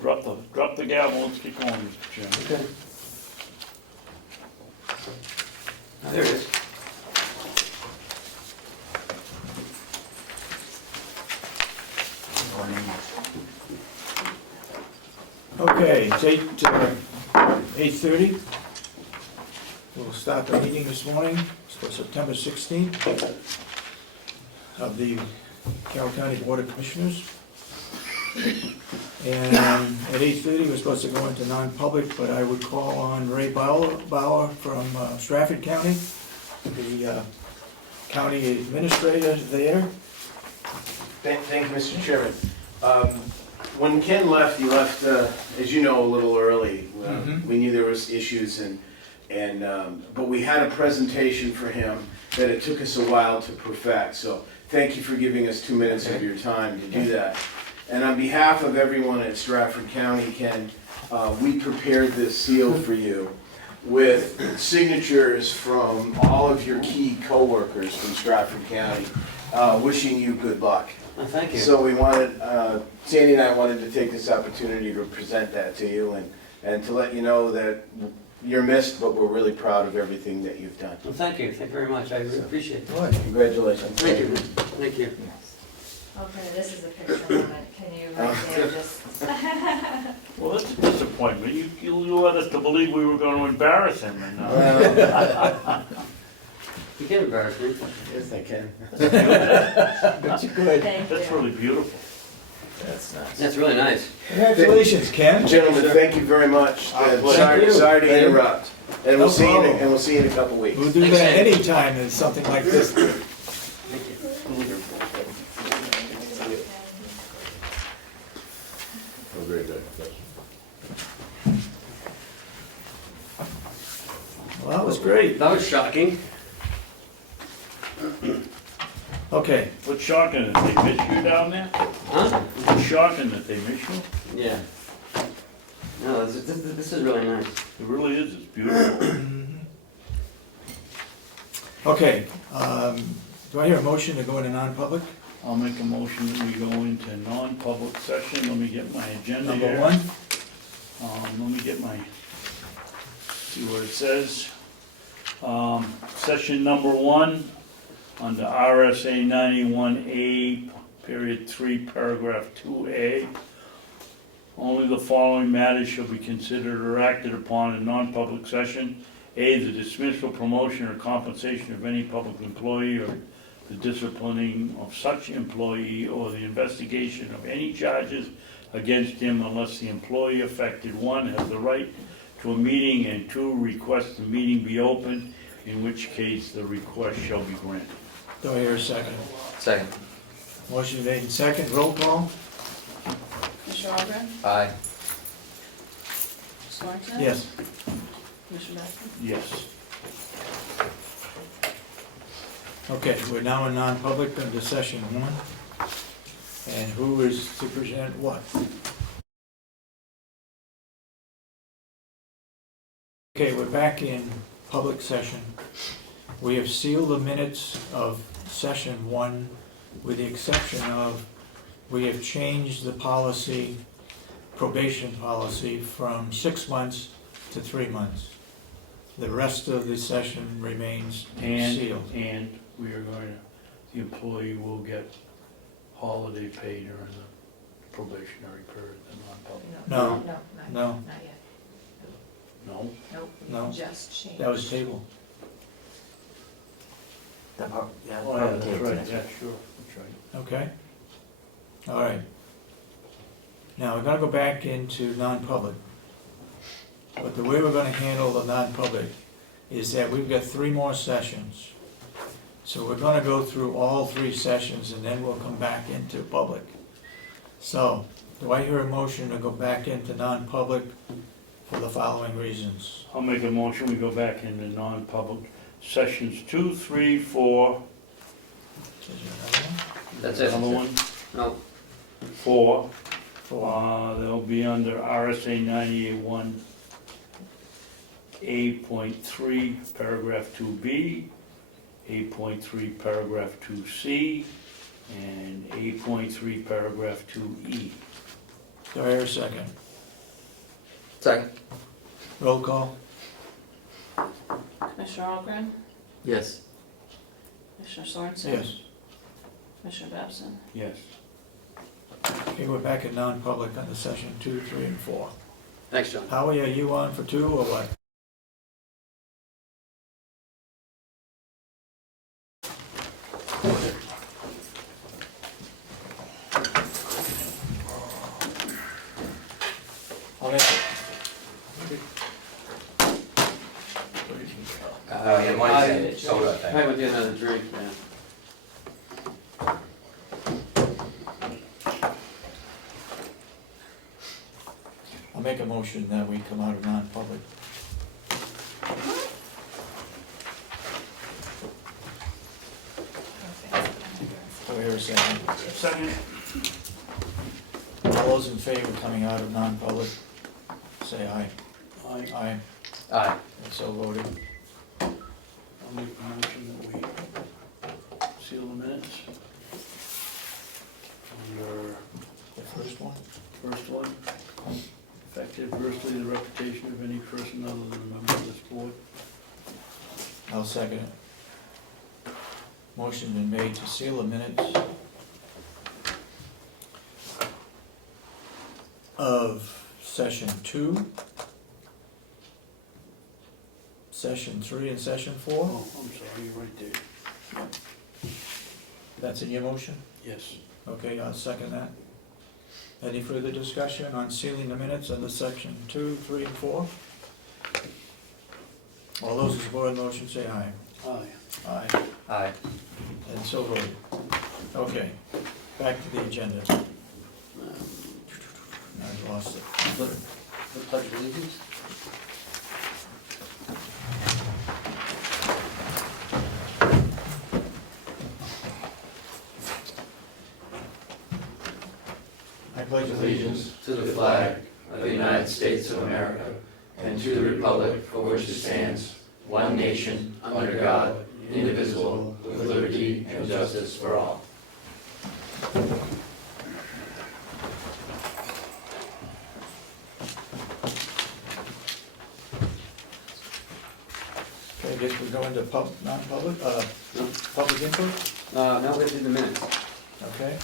drop the gavel, let's get going, Mr. Chairman. Okay. Oh, there it is. Okay, it's 8:30. We'll start the meeting this morning. It's for September 16th of the Carroll County Board of Commissioners. And at 8:30, we're supposed to go into non-public, but I would call on Ray Bauer from Stratford County, the county administrator there. Thank you, Mr. Chairman. When Ken left, he left, as you know, a little early. We knew there was issues, but we had a presentation for him that it took us a while to perfect. So thank you for giving us 2 minutes of your time to do that. And on behalf of everyone at Stratford County, Ken, we prepared this seal for you with signatures from all of your key co-workers from Stratford County, wishing you good luck. Oh, thank you. So we wanted, Sandy and I wanted to take this opportunity to present that to you and to let you know that you're missed, but we're really proud of everything that you've done. Well, thank you very much, I really appreciate it. Good. Congratulations. Thank you, thank you. Okay, this is a picture moment, can you right there just? Well, that's a disappointment. You led us to believe we were going to embarrass him, and You can embarrass me. Yes, I can. That's good. Thank that's you. really beautiful. That's nice. That's really nice. Congratulations, Ken. Gentlemen, thank you very much. Thank you. Sorry to interrupt. And we'll No see you, problem. and we'll see you in a couple weeks. We'll do Thanks, that Ken. anytime there's something like this. Thank you. Oh, very good. Well, that was great. That was shocking. Okay, What's shocking, that they miss you down there? Huh? What's shocking, that they miss you? Yeah. No, this is really nice. It really is, it's beautiful. okay. Do I hear a motion to go into non-public? I'll make a motion that we go into non-public session. Let me get my agenda Number here. one? Let me get see what it says. Session number 1, under RSA 91A, period 3, paragraph 2A. Only the following matters shall be considered or acted upon in non-public session. A, the dismissal, promotion, or compensation of any public employee, or the disciplining of such employee, or the investigation of any charges against him unless the employee affected, 1, has the right to a meeting, and 2, requests the meeting be open, in which case the request shall be granted. Do I hear a second? Second. Motion made in second, roll call? Commissioner Ahlgren? Aye. Sorensen? Yes. Commissioner Babson? Yes. Okay, we're now in non-public under session 1. And who is to present what? Okay, we're back in public session. We have sealed the minutes of session 1 with the exception of we have changed the policy, probation policy, from 6 months to 3 months. The rest of the session remains sealed. And we are going to, the employee will get holiday pay during the probationary period, the non-public. No. No, No. not yet. No? Nope, No. we just changed. That was tabled. That part, yeah. Oh, yeah, that's right, yeah, sure, that's right. Okay? All right. Now, we're gonna go back into non-public. But the way we're gonna handle the non-public is that we've got 3 more sessions. So we're gonna go through all 3 sessions and then we'll come back into public. So, do I hear a motion to go back into non-public for the following reasons? I'll make a motion, we go back into non-public sessions 2, 3, 4. Is there another one? That's it. Another one, No. 4. 4. They'll be under RSA 98(1)(a).3, paragraph 2B, 8.3, paragraph 2C, and 8.3, paragraph 2E. Do I hear a second? Second. Roll call? Commissioner Ahlgren? Yes. Commissioner Sorensen? Yes. Commissioner Babson? Yes. Okay, we're back in non-public under session 2, 3, and 4. Thanks, John. Howie, are you on for 2 or what? I'll let you. Yeah, mine's soda, I think. I would get another drink, man. I'll make a motion that we come out of non-public. Do I hear a second? Second. All those in favor of coming out of non-public, say aye. Aye. Aye, Aye. and so voted. I'll make a motion that we seal the minutes. Under The first one? first one, effective adversely the reputation of any person other than a member of this board. I'll second it. Motion been made to seal the minutes of session 2, session 3, and session 4. Oh, I'm sorry, you're right there. That's in your motion? Yes. Okay, I'll second that. Any further discussion on sealing the minutes under section 2, 3, and 4? All those in support of the motion say aye. Aye. Aye. Aye. And so voted. Okay, back to the agenda. I lost it. The pledge of allegiance? I pledge allegiance to the flag of the United States of America and to the republic for which it stands, one nation, under God, indivisible, with liberty and justice for all. Okay, I guess we go into non-public, public input, Now we do the minutes. okay?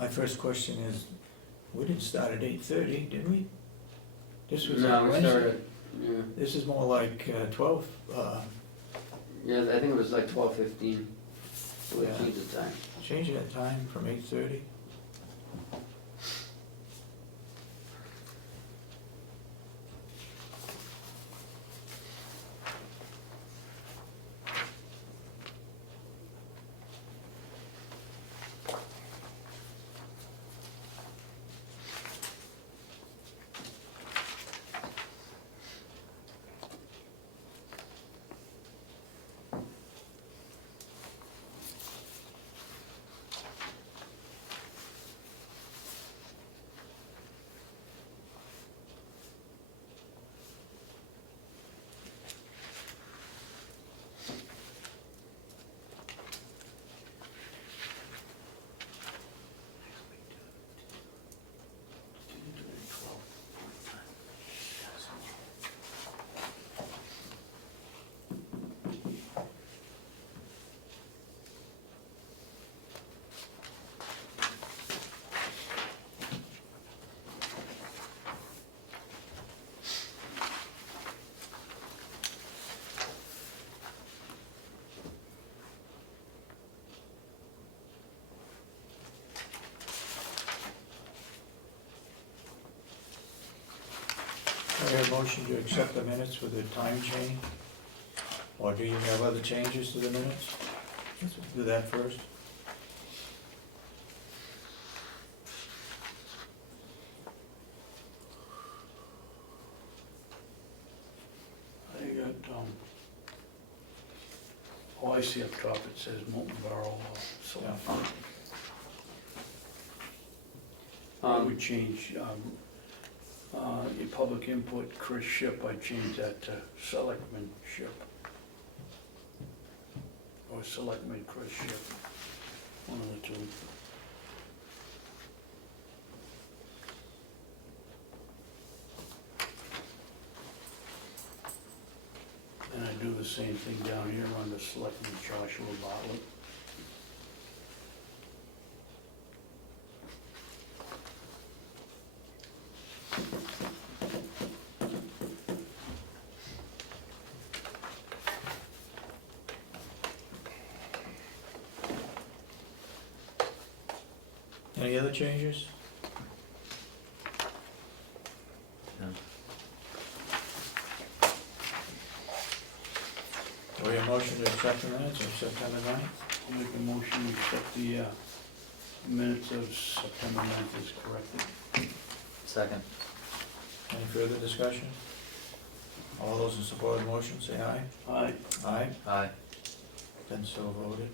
My first question is, we didn't start at 8:30, did we? This was No, we Wednesday. started, yeah, This is more like 12, yeah, I think it was like 12:15, so we Yeah. changed the time. change that time from 8:30. I have a motion to accept the minutes with a time change, or do you have other changes to the minutes? Let's do that first. I got, Oh, I see up top, it says Molten Borough, so Yeah. I would change, your public input, Chris Ship, I'd change that to Selectman Ship. Or Selectman Chris Ship, one of the two. And I do the same thing down here under Selectman Joshua Bartlett. Any other changes? Do we have a motion to accept the minutes of September 9th? I'll make a motion to accept the minutes of September 9th as corrected. Second. Any further discussion? All those in support of the motion, say aye. Aye. Aye, Aye. then so voted.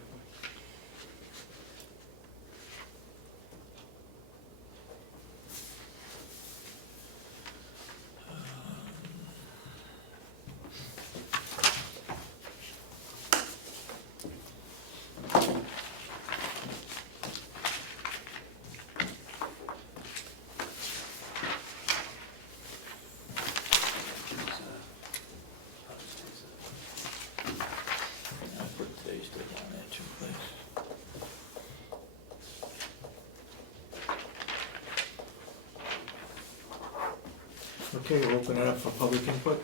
I put today's date on there too, please. Okay, we'll open it up for public input.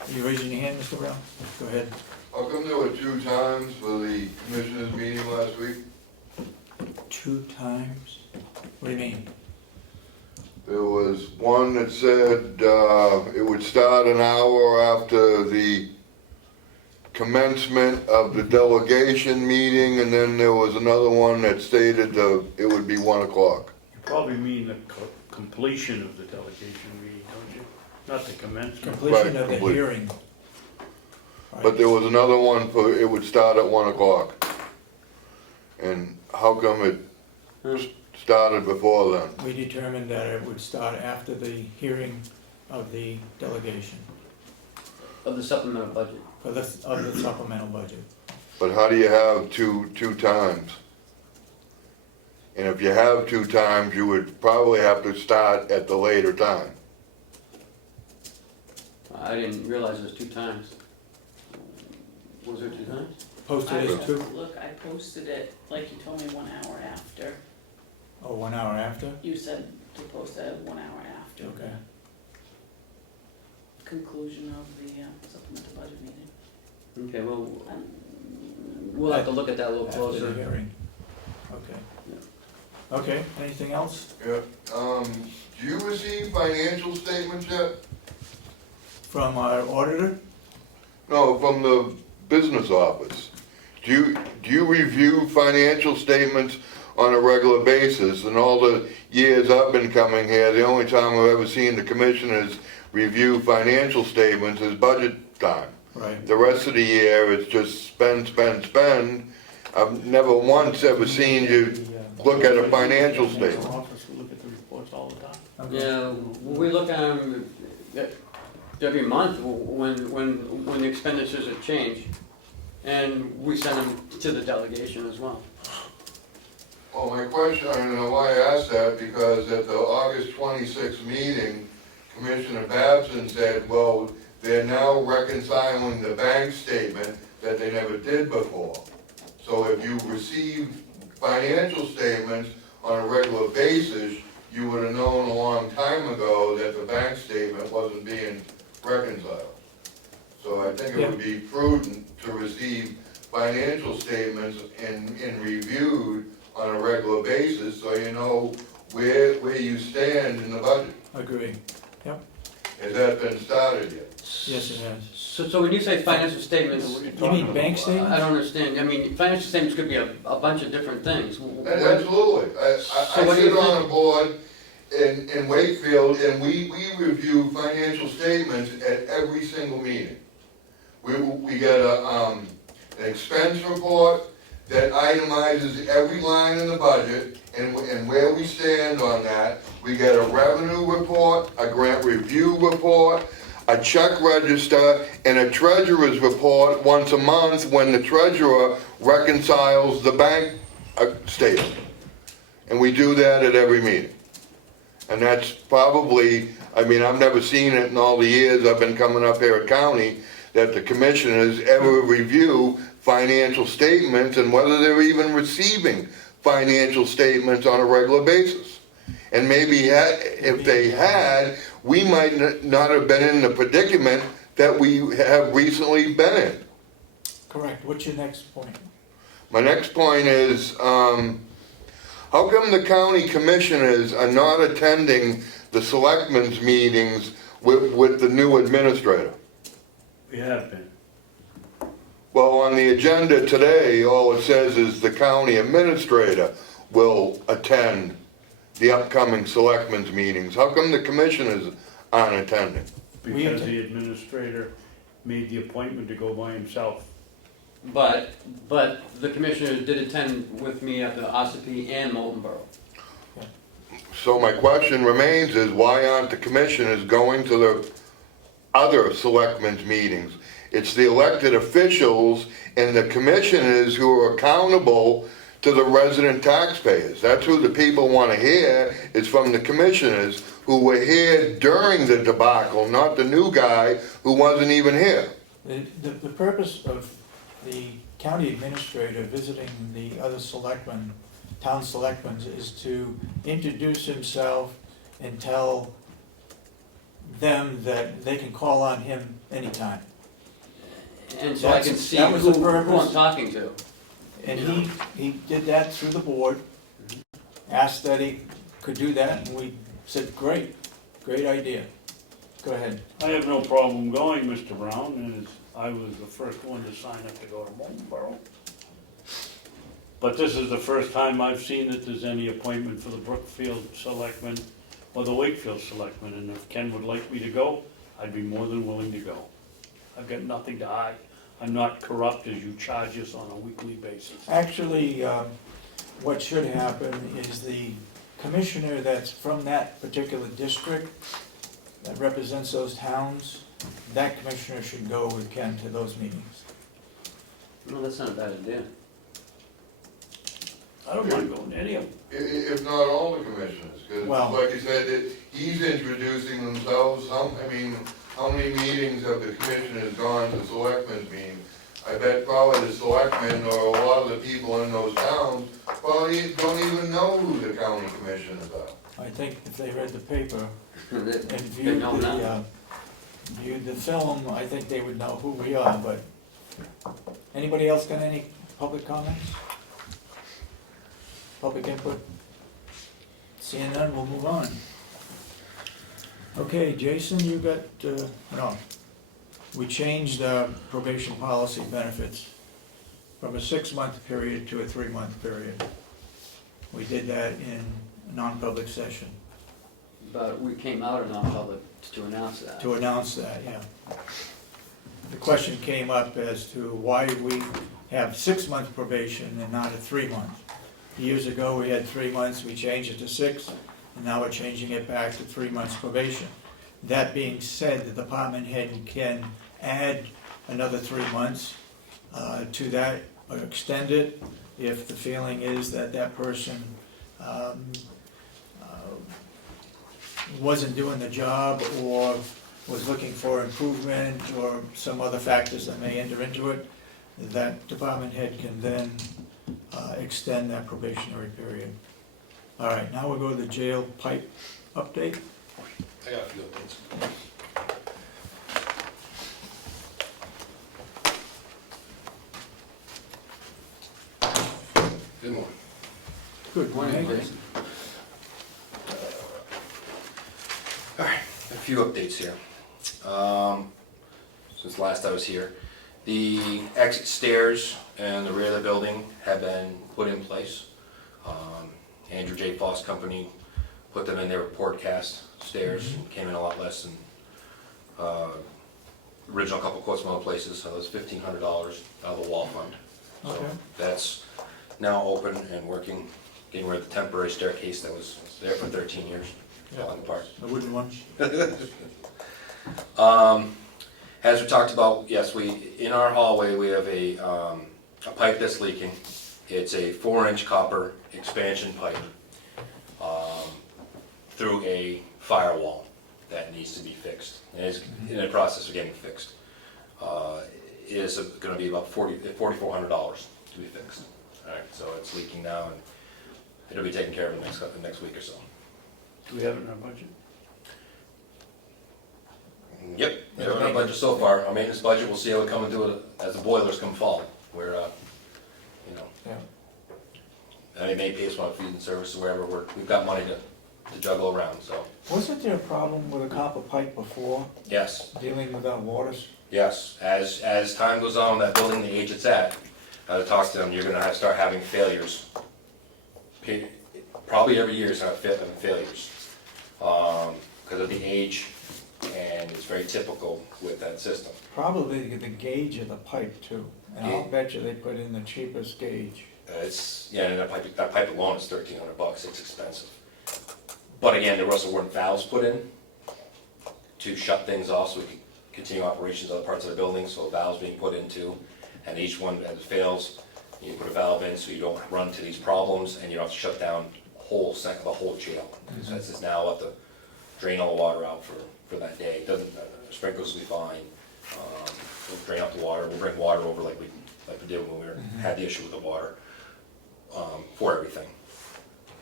Are you raising your hand, Mr. Brown? Go ahead. How come there were 2 times for the commissioners meeting last week? 2 times? What do you mean? There was one that said it would start an hour after the commencement of the delegation meeting, and then there was another one that stated it would be 1 o'clock. You probably mean the completion of the delegation meeting, don't you? Not the commencement. Completion Right, of the complete. hearing. But there was another one for, it would start at 1 o'clock. And how come it started before then? We determined that it would start after the hearing of the delegation, Of the supplemental budget. of the supplemental budget. But how do you have two times? And if you have 2 times, you would probably have to start at the later time. I didn't realize it was 2 times. Was there 2 times? Posted as 2, Look, I posted it, like you told me, 1 hour after. oh, 1 hour after? You said to post it 1 hour after. Okay. Conclusion of the supplemental budget meeting. Okay, well, we'll have to look at that a little After the closer. hearing. Okay. Okay, anything else? Yeah, do you receive financial statements yet? From our auditor? No, from the business office. Do you review financial statements on a regular basis? In all the years I've been coming here, the only time I've ever seen the commissioners review financial statements is budget time. Right. The rest of the year, it's just spend, spend, spend. I've never once ever seen you look at a financial statement. Office, we look at the reports all the time. Okay. Yeah, we look at them every month when the expenditures have changed. And we send them to the delegation as well. Well, my question, I don't know why I asked that, because at the August 26th meeting, Commissioner Babson said, well, they're now reconciling the bank statement that they never did before. So if you received financial statements on a regular basis, you would have known a long time ago that the bank statement wasn't being reconciled. So I think it would be prudent to receive financial statements and reviewed on a regular basis, so you know where you stand in the budget. Agree. Has that been started yet? Yes, it has. So when you say financial statements, What are you You talking mean about? bank statements? I don't understand. I mean, financial statements could be a bunch of different things. Absolutely. I So what do sit you on a board, in Wakefield, and we review financial statements at every single meeting. We get an expense report that itemizes every line in the budget and where we stand on that. We get a revenue report, a grant review report, a check register, and a treasurer's report once a month when the treasurer reconciles the bank statement. And we do that at every meeting. And that's probably, I mean, I've never seen it in all the years I've been coming up here at county, that the commissioners ever review financial statements and whether they're even receiving financial statements on a regular basis. And maybe if they had, we might not have been in the predicament that we have recently been in. Correct. What's your next point? My next point is, how come the county commissioners are not attending the selectmen's meetings with the new administrator? We have been. Well, on the agenda today, all it says is the county administrator will attend the upcoming selectmen's meetings. How come the commissioners aren't attending? Because the administrator made the appointment to go by himself. But the commissioners did attend with me at the Ossipee and Molten Borough. So my question remains is why aren't the commissioners going to the other selectmen's meetings? It's the elected officials and the commissioners who are accountable to the resident taxpayers. That's who the people want to hear, is from the commissioners who were here during the debacle, not the new guy who wasn't even here. The purpose of the county administrator visiting the other selectmen, town selectmen, is to introduce himself and tell them that they can call on him anytime. And so I can see that was who the purpose. I'm talking to. And he did that through the board, asked that he could do that, and we said, great idea. Go ahead. I have no problem going, Mr. Brown, and I was the first one to sign up to go to Molten Borough. But this is the first time I've seen that there's any appointment for the Brookfield selectmen or the Wakefield selectmen, and if Ken would like me to go, I'd be more than willing to go. I've got nothing to hide. I'm not corrupt as you charge us on a weekly basis. Actually, what should happen is the commissioner that's from that particular district that represents those towns, that commissioner should go with Ken to those meetings. No, that's not a bad idea. I don't mind going to any of them. If not all the commissioners, because Well- like you said, he's introducing themselves. How many meetings have the commissioners gone to selectmen's meetings? I bet probably the selectmen or a lot of the people in those towns probably don't even know who the county commissioners are. I think if they read the paper and They viewed know now. the film, I think they would know who we are, but anybody else got any public comments? Public input? Seeing none, we'll move on. Okay, Jason, you got, no, we changed probation policy benefits from a 6-month period to a 3-month period. We did that in non-public session. But we came out of non-public to announce that. To announce that, yeah. The question came up as to why we have 6-month probation and not a 3-month. Years ago, we had 3 months, we changed it to 6, and now we're changing it back to 3 months probation. That being said, the department head can add another 3 months to that, or extend it, if the feeling is that that person wasn't doing the job, or was looking for improvement, or some other factors that may enter into it. That department head can then extend that probationary period. All right, now we'll go to the jail pipe update. I got a few updates. Good morning. Good morning. Jason. All right, a few updates here. Since last I was here, the exit stairs and the rear of the building have been put in place. Andrew J. Foss Company put them in, they were port cast stairs, came in a lot less than, original couple quotes from other places, so it was $1,500 out of the wall fund. So Okay. that's now open and working, getting rid of the temporary staircase that was there for 13 years, falling apart. The wooden one? As we talked about, yes, in our hallway, we have a pipe that's leaking. It's a 4-inch copper expansion pipe through a firewall that needs to be fixed. And it's in the process of getting fixed. It is gonna be about $4,400 to be fixed. All right, so it's leaking now, and it'll be taken care of in the next week or so. Do we have it in our budget? Yep, we have our budget so far. Our maintenance budget, we'll see how we come into it as the boilers come fall. Where, you know, Yeah. and it may pay us for fees and services, wherever we've got money to juggle around, so, Wasn't there a problem with a copper pipe before, yes, dealing with our waters? yes. As time goes on, that building, the age it's at, as I talk to them, you're gonna start having failures. Probably every year, start having failures. Because of the age, and it's very typical with that system. Probably the gauge of the pipe too, and I'll bet you they put in the cheapest gauge. It's, yeah, and that pipe alone is $1,300, it's expensive. But again, there also weren't valves put in to shut things off so we could continue operations in other parts of the building, so valves being put into, and each one as it fails, you put a valve in so you don't run into these problems and you don't have to shut down the whole jail. So this is now let the drain all the water out for that day. It doesn't, sprinklers will be fine. We'll drain out the water, we'll bring water over like we did when we had the issue with the water, for everything.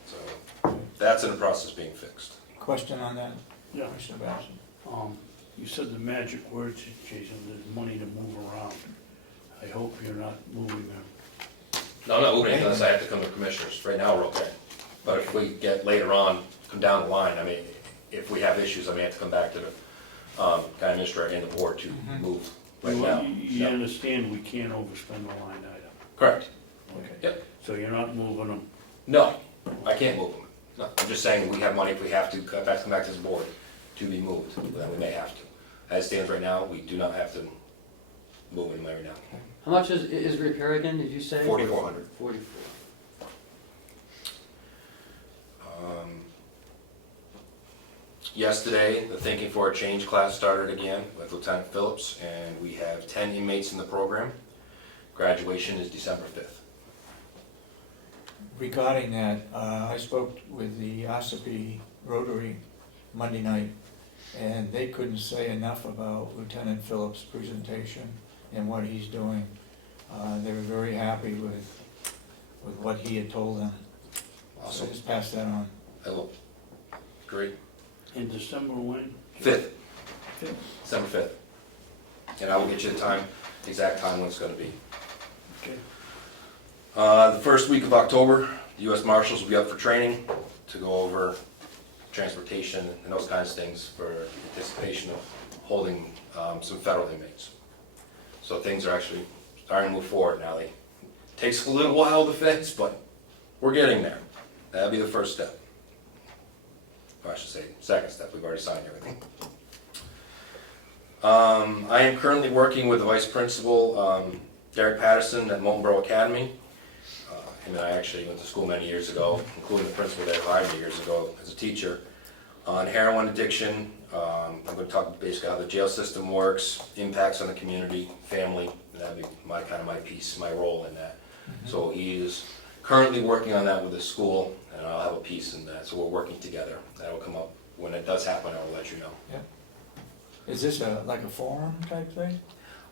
So that's in the process of being fixed. Question on that, Yeah. Commissioner Babson? You said the magic words, Jason, there's money to move around. I hope you're not moving them. No, I'm not moving unless I have to come to commissioners. Right now, we're okay. But if we get later on, come down the line, I mean, if we have issues, I may have to come back to the county administrator and the board to move right now. You understand we can't overspend the line item. Correct. Okay. Yep. So you're not moving them. No, I can't move them. No, I'm just saying we have money if we have to come back to this board to be moved, then we may have to. As it stands right now, we do not have to move them right now. How much is repair again, did you say? 4,400. 44. Yesterday, the Thinking for a Change class started again with Lieutenant Phillips, and we have 10 inmates in the program. Graduation is December 5th. Regarding that, I spoke with the Ossipee Rotary Monday night, and they couldn't say enough about Lieutenant Phillips' presentation and what he's doing. They were very happy with what he had told them. So Awesome. just pass that on. I will. Great. In December when? 5th. December 5th. And I will get you the exact time when it's going to be. Okay. The first week of October, the U.S. Marshals will be up for training to go over transportation and those kinds of things for anticipation of holding some federal inmates. So things are actually starting to move forward now. It takes a little while to fix, but we're getting there. That'll be the first step. Or I should say, second step. We've already signed everything. I am currently working with the Vice Principal, Derek Patterson at Molten Borough Academy. And I actually went to school many years ago, including the principal that hired me years ago as a teacher, on heroin addiction. I'm going to talk basically how the jail system works, impacts on the community, family, and that'll be my piece, my role in that. So he is currently working on that with the school, and I'll have a piece in that, so we're working together. That'll come up. When it does happen, I'll let you know. Is this like a forum type thing?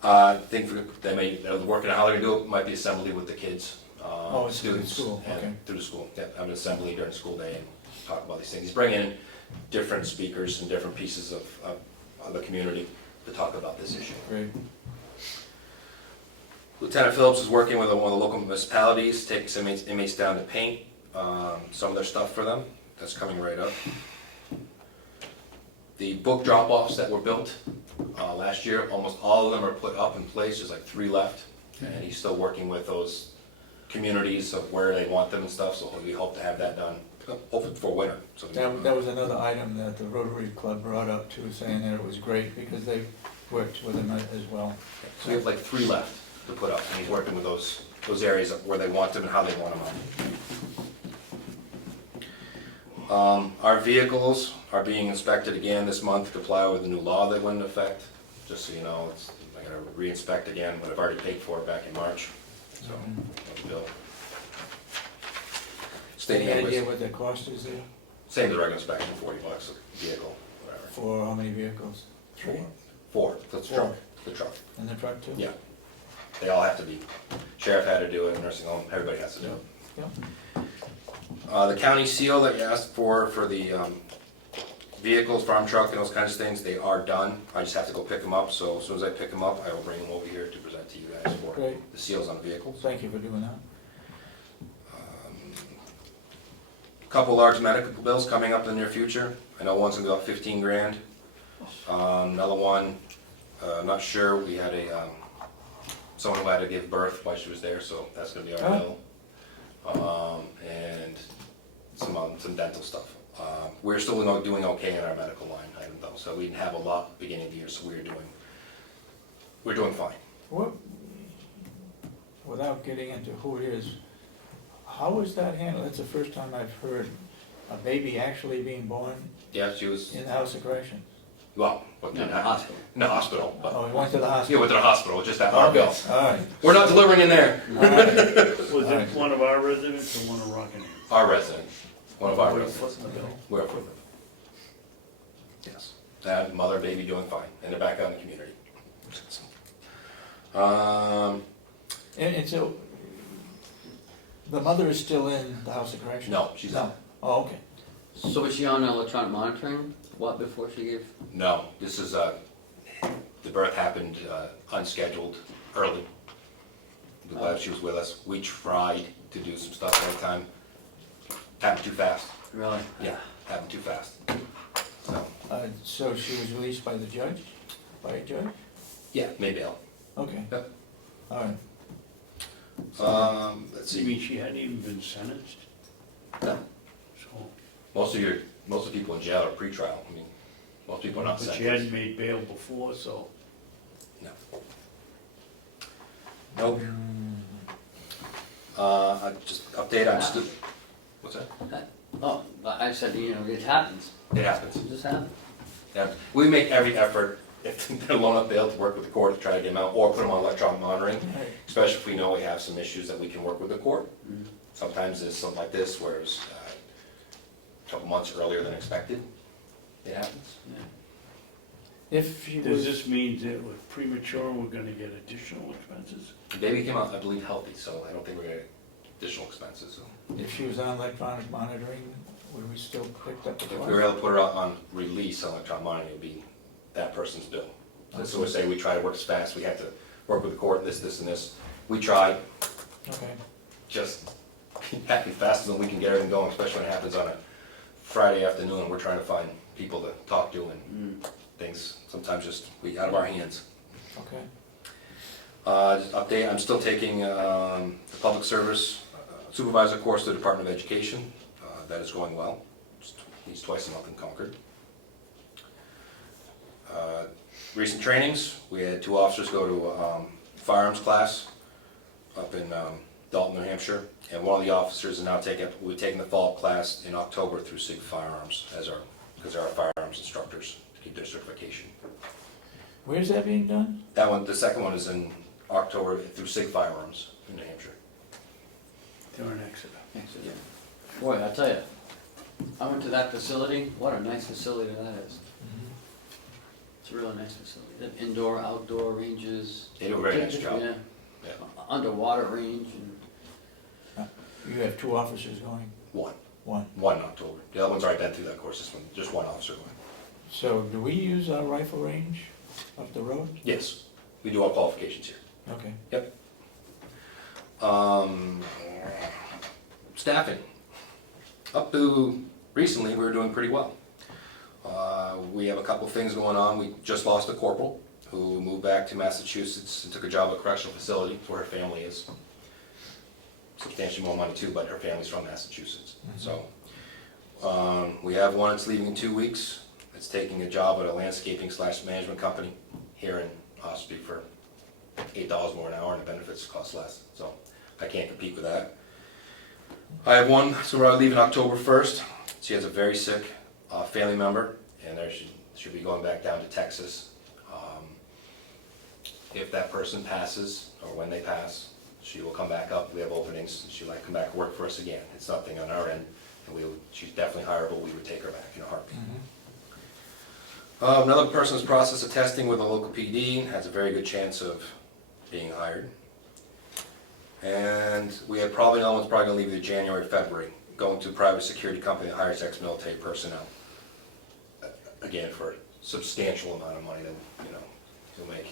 I think they're working on how they're going to do it. Might be assembly with the kids. It's through the students school, and okay. through the school. Yeah, have an assembly during school day and talk about these things. He's bringing in different speakers and different pieces of the community to talk about this issue. Great. Lieutenant Phillips is working with one of the local municipalities, taking some inmates down to paint some of their stuff for them. That's coming right up. The book drop-offs that were built last year, almost all of them are put up in place. There's like 3 left, and he's still working with those communities of where they want them and stuff, so we hope to have that done hopefully before winter, so. That was another item that the Rotary Club brought up too, saying that it was great because they worked with them as well. So we have like 3 left to put up, and he's working with those areas where they want them and how they want them. Our vehicles are being inspected again this month to comply with the new law that went into effect. Just so you know, I gotta re-inspect again, but I've already paid for it back in March, so, no bill. State Any idea highways, what the cost is there? same as a regular inspection, $40 a vehicle, whatever. For how many vehicles? 3? 4, that's the truck, the truck. And the truck too? Yeah. They all have to be. Sheriff had to do it, nursing home, everybody has to do it. Yep. The county seal that you asked for the vehicles, farm truck, and those kinds of things, they are done. I just have to go pick them up, so as soon as I pick them up, I will bring them over here to present to you guys for Great. the seals on the vehicles. Thank you for doing that. Couple large medical bills coming up in the near future. I know one's gonna be about 15 grand. Another one, I'm not sure, we had someone who had to give birth while she was there, so that's gonna be our bill. And some dental stuff. We're still doing okay in our medical line item though, so we didn't have a lot beginning of the year, so we're doing fine. What, without getting into who it is, how is that handled? That's the first time I've heard a baby actually being born Yeah, she was, in the House of Corrections. well, In the hospital. in the hospital, but, Oh, he went to the yeah, hospital? went to the hospital, just at our Okay, bill. all right. We're not delivering in there. All right. Was it one of our residents or one of Rockingham? Our resident, one of our We're residents. footing the bill. We're approved. Yes. That mother and baby doing fine, and they're back out in the community. And so, the mother is still in the House of Corrections? No, she's not. No, oh, okay. So was she on electronic monitoring, what, before she gave? No, this is, the birth happened unscheduled, early. I'm glad she was with us. We tried to do some stuff at the time. Happened too fast. Really? Yeah, happened too fast. So, So she was released by the judge? By a judge? yeah, maybe I'll. Okay. Yep. All right. Let's You see. mean she hadn't even been sentenced? No. So, Most of people in jail are pretrial. I mean, most people are not but sentenced. she hadn't made bail before, so. No. Nope. Just update, I'm still, what's that? Oh, I said, it happens, It happens. it just happens. Yeah, we make every effort, if they're low enough bail, to work with the court to try to get them out, or put them on electronic monitoring, Right. especially if we know we have some issues that we can work with the court. Mhm. Sometimes there's something like this, where it's a couple months earlier than expected. It happens. If she Does was, this mean that we're premature and we're gonna get additional expenses? The baby came out, I believe, healthy, so I don't think we're gonna get additional expenses. So if she was on electronic monitoring, would we still pick up the if we cost? were able to put her on release on electronic monitoring, it would be that person's bill. So we say we try to work as fast, we have to work with the court, this, and this. We try, Okay, just happy faster than we can get everything going, especially when it happens on a Friday afternoon. We're trying to find people to talk to and things sometimes just out of our hands. okay. Just update, I'm still taking the public service supervisor course through the Department of Education. That is going well. Meets twice a month in Concord. Recent trainings, we had 2 officers go to firearms class up in Dalton, New Hampshire, and one of the officers is now we're taking the fall class in October through SIG Firearms because they're our firearms instructors to keep their certification. Where's that being done? That one, the second one is in October through SIG Firearms in New Hampshire. They're in Exeter. Boy, I tell you, I went to that facility, what a nice facility that is. It's a really nice facility. They have indoor, outdoor ranges. They do a very nice job. Yeah. Yeah. Underwater range and. You have 2 officers going? One One. in October. The other ones already been through that course, this one, just one officer going. So do we use our rifle range up the road? Yes, we do all qualifications here. Okay. Yep. Staffing. Up to recently, we were doing pretty well. We have a couple things going on. We just lost a corporal who moved back to Massachusetts and took a job at a correctional facility where her family is. Substantially more money too, but her family's from Massachusetts. So We have one that's leaving in 2 weeks. It's taking a job at a landscaping/management company here in Ossipee for $8 more an hour, and the benefits cost less, so I can't compete with that. I have one, so we're leaving October 1st. She has a very sick family member, and she'll be going back down to Texas. If that person passes, or when they pass, she will come back up. We have openings, and she'll like come back and work for us again. It's nothing on our end, and she's definitely hireable. We would take her back in a heartbeat. Another person's process of testing with a local PD has a very good chance of being hired. And we have probably another one's probably gonna leave either January or February, going to a private security company that hires ex-military personnel. Again, for a substantial amount of money that, you'll make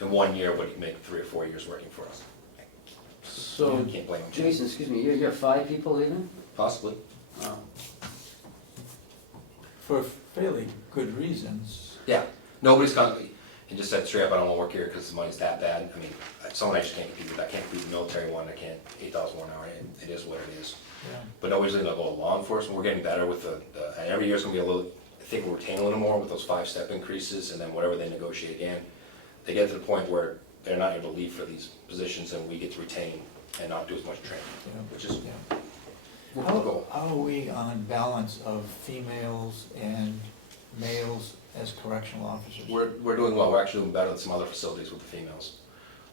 in 1 year what you make 3 or 4 years working for us. So, Can't blame them. Jason, excuse me, you have 5 people leaving? Possibly. Oh. For fairly good reasons. Yeah, nobody's gonna, and just said straight up, I don't wanna work here because the money's that bad. I mean, someone I just can't compete with. I can't compete with the military one. I can't, $8 more an hour. It is what it is. Yeah. But nobody's gonna go to law enforcement. We're getting better with and every year's gonna be a little, I think we're retaining a little more with those 5-step increases, and then whatever they negotiate again. They get to the point where they're not able to leave for these positions, and we get to retain and not do as much training, Yeah. which is Yeah. the How goal. are we on balance of females and males as correctional officers? We're doing well. We're actually doing better than some other facilities with the females.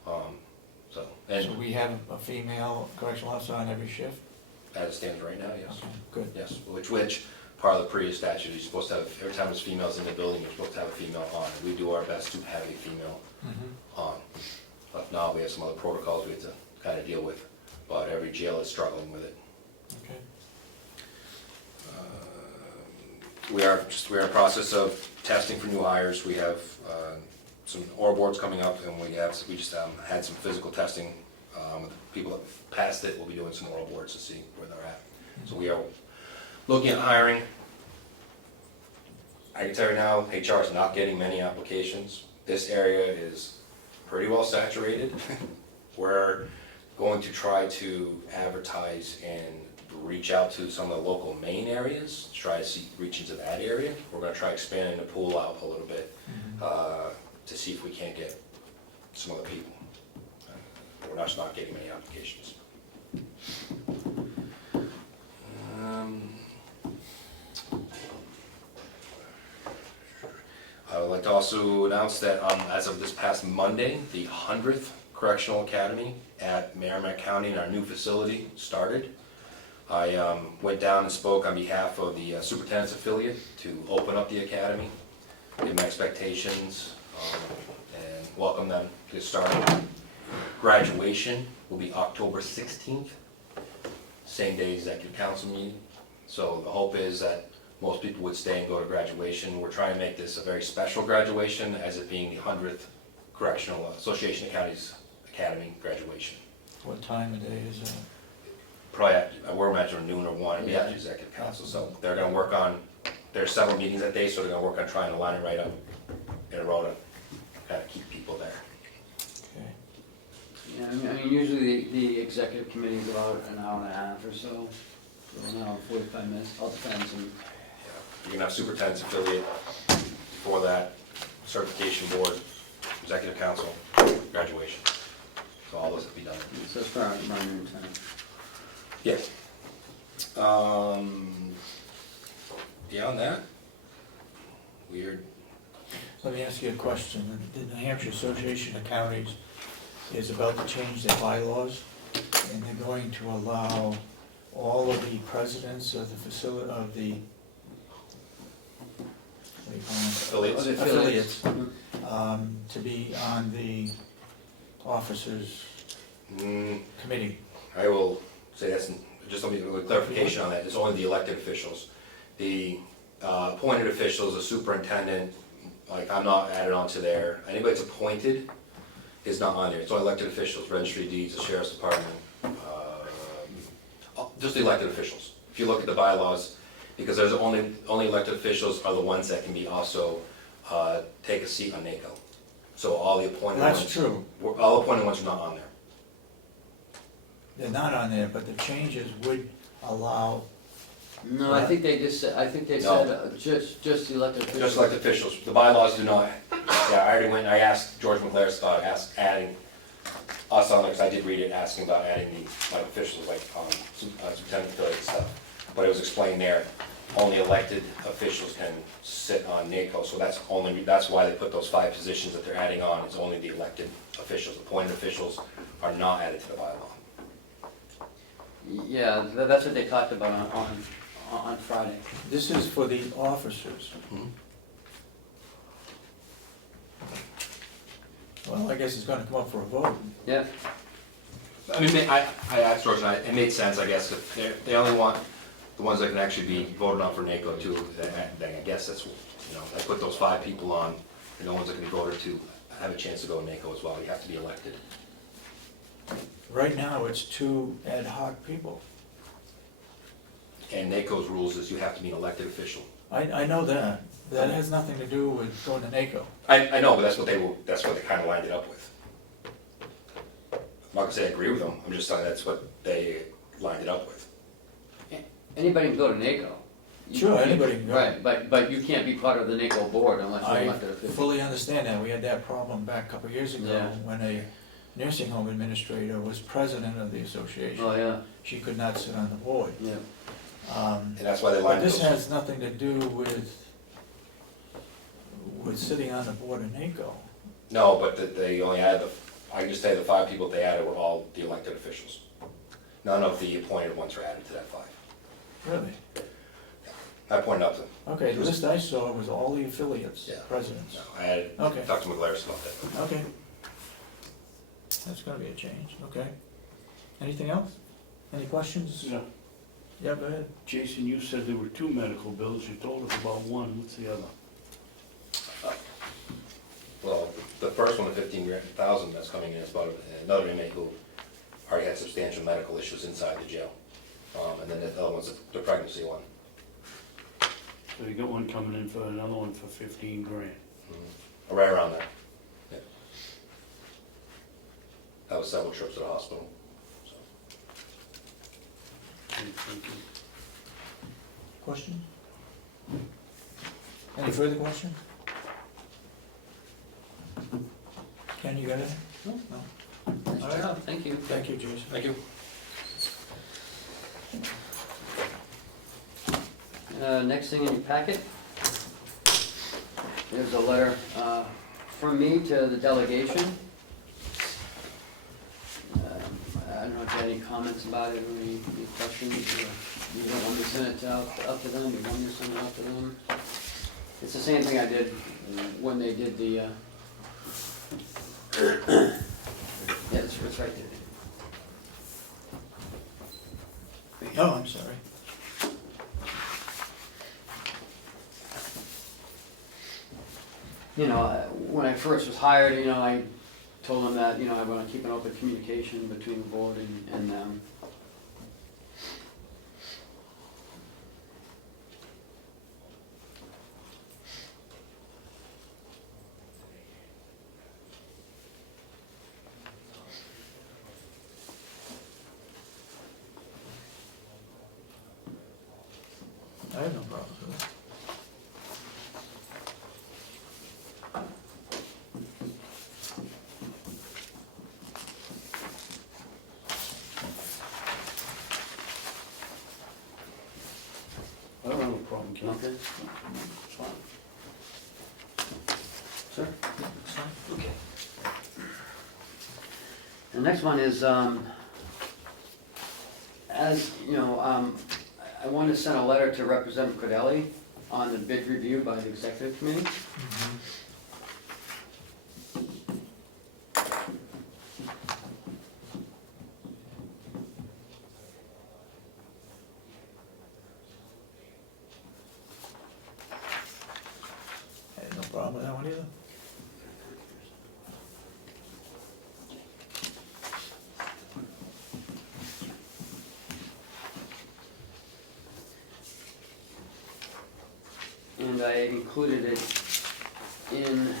So, and So we have a female correctional officer on every shift? as it stands right now, yes. Okay, good. Yes, which part of the Prius statute, you're supposed to have, every time there's females in the building, you're supposed to have a female on. We do our best to have a female on. But now we have some other protocols we have to kind of deal with, but every jail is struggling with it. Okay. We're in the process of testing for new hires. We have some OR boards coming up, and we just had some physical testing. People that passed it, we'll be doing some oral boards to see where they're at. So we are looking at hiring. I can tell you now, HR is not getting many applications. This area is pretty well saturated. We're going to try to advertise and reach out to some of the local main areas, try to reach into that area. We're gonna try expanding the pool out a little bit to see if we can't get some other people. We're just not getting many applications. I would like to also announce that as of this past Monday, the 100th Correctional Academy at Merrimack County in our new facility started. I went down and spoke on behalf of the superintendent's affiliate to open up the academy, give them expectations, and welcome them to get started. Graduation will be October 16th, same day executive council meeting. So the hope is that most people would stay and go to graduation. We're trying to make this a very special graduation, as it being the 100th Correctional Association of Counties Academy graduation. What time of day is it? Probably we're imagining noon or 1, and we have the executive council, so they're gonna work on, there's several meetings that day, so they're gonna work on trying to line it right up in a row to kind of keep people there. Okay. Yeah, I mean, usually the executive committee is about an hour and a half or so, an hour and 45 minutes, all depends on. You're gonna have superintendent's affiliate for that, certification board, executive council, graduation. So all those will be done. So it's probably around noon time. Yes. Beyond that, weird. Let me ask you a question. The New Hampshire Association of Counties is about to change their bylaws, and they're going to allow all of the presidents of the facility, of the, what do you call them? Affiliates. Affiliates, to be on the officers' committee. I will say that's, just let me, a clarification on that, it's only the elected officials. The appointed officials, the superintendent, like I'm not added onto there. Anybody that's appointed is not on there. It's only elected officials, registry of deeds, the sheriff's department, just the elected officials. If you look at the bylaws, because there's only elected officials are the ones that can be also take a seat on NACO. So all the appointed ones. That's true. All appointed ones are not on there. They're not on there, but the changes would allow No, I think they just, I think they No. said, just elected officials. Just like officials, the bylaws do not, yeah, I already went, I asked George McLaren about adding us on there, because I did read it, asking about adding the, like, officials, like, superintendent affiliate stuff. But it was explained there, only elected officials can sit on NACO, so that's why they put those 5 positions that they're adding on, it's only the elected officials. Appointed officials are not added to the bylaw. Yeah, that's what they talked about on Friday. This is for the officers. Well, I guess it's gonna come up for a vote. Yeah, I mean, I asked George, and it made sense, I guess, if they only want the ones that can actually be voted on for NACO too, then I guess that's, you know, I put those 5 people on, and the ones that can be voted to have a chance to go to NACO as well, you have to be elected. Right now, it's 2 ad hoc people. And NACO's rules is you have to be an elected official. I know that. That has nothing to do with going to NACO. I know, but that's what they kind of lined it up with. I'm not gonna say I agree with them, I'm just saying that's what they lined it up with. anybody can go to NACO. Sure, anybody can go. Right, but you can't be part of the NACO board unless you're I elected official. fully understand that. We had that problem back a couple of years ago Yeah. when a nursing home administrator was president of the association. Oh, yeah, She could not sit on the board. yeah. And that's why they But lined this those. has nothing to do with sitting on the board of NACO. No, but they only added I can just say the 5 people they added were all the elected officials. None of the appointed ones were added to that 5. Really? I pointed out to them. Okay, the list I saw was all the affiliates, Yeah. presidents. No, I added, Okay. talked to McLaren about that. Okay. That's gonna be a change, okay. Anything else? Any questions? Yeah. Yeah, go ahead. Jason, you said there were 2 medical bills, you told us about one, what's the other? Well, the first one, the 15,000 that's coming in, is about another inmate who already had substantial medical issues inside the jail. And then the other one's the pregnancy one. So you got one coming in for another one for 15 grand. Right around there. Yeah. That was several trips to the hospital. So. Thank you. Questions? Any further questions? Ken, you got it? No? Nice All right. job, thank you. Thank you, Jason. Thank you. Next thing in your packet, there's a letter from me to the delegation. I don't know if you have any comments about it or any questions, or you don't want me to send it out to them, you want me to send it out to them? It's the same thing I did when they did the, yeah, it's right there. Oh, I'm sorry. You know, when I first was hired, you know, I told them that, you know, I want to keep an open communication between the board and them. I have no problem with it. I don't have a problem, Ken. Okay. It's fine. Sir? It's fine. Okay. The next one is, as, you know, I want to send a letter to Representative Cordelli on the bid review by the executive committee. Mhm. I had no problem with that one either. And I included it in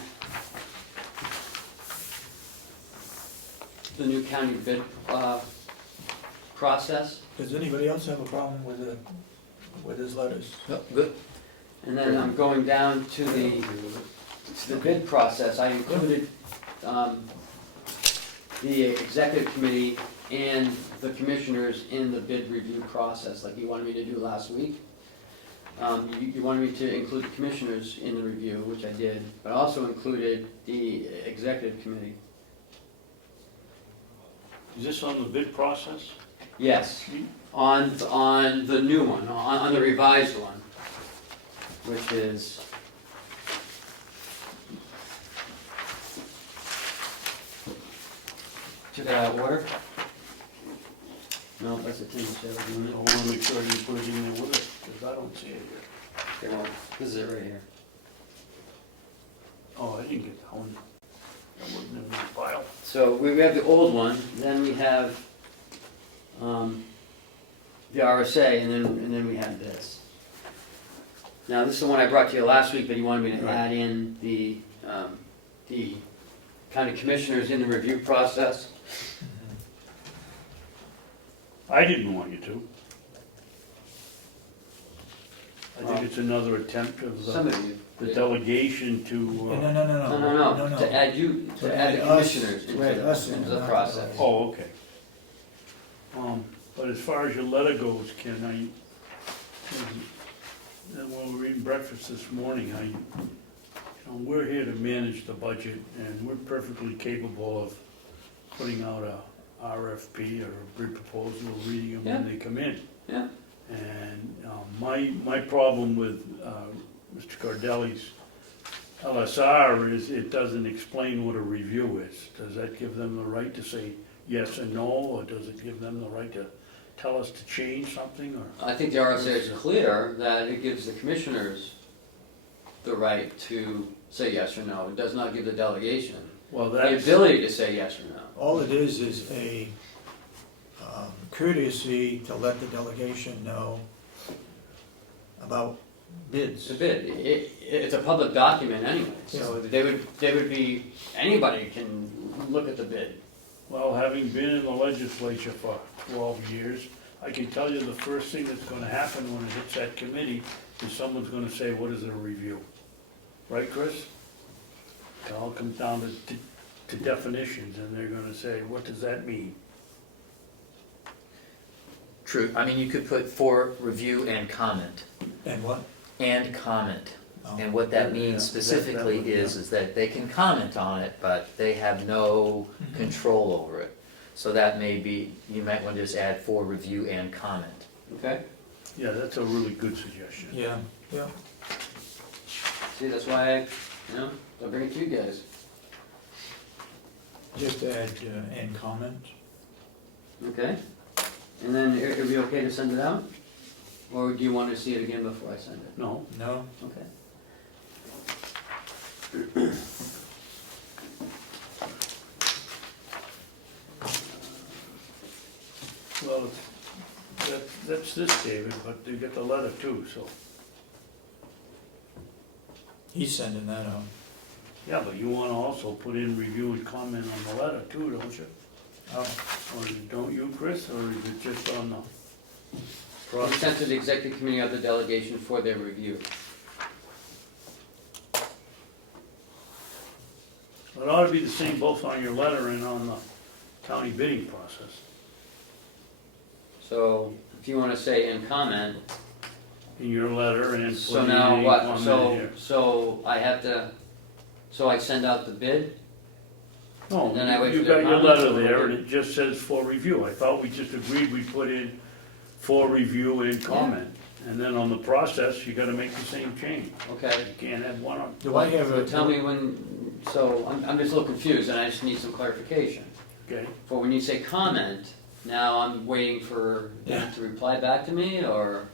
the new county bid process. Does anybody else have a problem with with his letters. Oh, good. And then I'm going down to the bid process. I included the executive committee and the commissioners in the bid review process, like you wanted me to do last week. You wanted me to include the commissioners in the review, which I did, but also included the executive committee. Is this on the bid process? Yes, on the new one, on the revised one, which is took it out of order. No, that's a 10-7 I unit. wanna make sure you put it in there with it, cause I don't see it here. Okay, well, this is it right here. Oh, I didn't get that one. That wasn't in the file. So we have the old one, then we have the RSA, and then we have this. Now, this is the one I brought to you last week, but you wanted me to add in the county commissioners in the review process. I didn't want you to. I think it's another attempt of Some of you. the delegation to, No, to add the us- commissioners to add us in, into the not process. oh, okay. But as far as your letter goes, Ken, when we were eating breakfast this morning, we're here to manage the budget, and we're perfectly capable of putting out a RFP or a bid proposal, or reading them when they come in. Yeah. And my problem with Mr. Cardelli's LSR is it doesn't explain what a review is. Does that give them the right to say yes and no, or does it give them the right to tell us to change something, or? I think the RSA is clear that it gives the commissioners the right to say yes or no. It does not give the delegation Well, the that's, ability to say yes or no. All it is a courtesy to let the delegation know about bids. It's a bid. It's a public document anyway, so they would be, anybody can look at the bid. well, having been in the legislature for 12 years, I can tell you the first thing that's gonna happen when it hits that committee is someone's gonna say, what is a review? Right, Chris? It all comes down to definitions, and they're gonna say, what does that mean? True, I mean, you could put for review and comment, And what? and comment. Oh. And what that Yeah, means that specifically would- is that they can comment on it, but they have no control over it. So that may be, you might want to just add for review and comment. Okay? Yeah, that's a really good suggestion. Yeah, See, that's why I bring it to you guys. just add and comment. Okay? And then it'll be okay to send it out? Or do you want to see it again before I send it? No, No? Okay. well, that's this, David, but you get the letter too, so. He's sending that out. Yeah, but you wanna also put in review and comment on the letter too, don't you? Oh, Or don't you, Chris, or is it just on the We process? sent to the executive committee of the delegation for their review. It ought to be the same both on your letter and on the county bidding process. So if you want to say in comment, In your letter and so put now in what? comment So, here. so I have to, so I send out the bid? No, and then I wait you for their got your comments, letter or there what? and it just says for review. I thought we just agreed we'd put in for review and comment. And then on the process, you gotta make the same change. Okay. You can't have one on, do I have So a? tell me when, so I'm just a little confused and I just need some clarification. okay? For when you say comment, now I'm waiting for them to reply back to me, or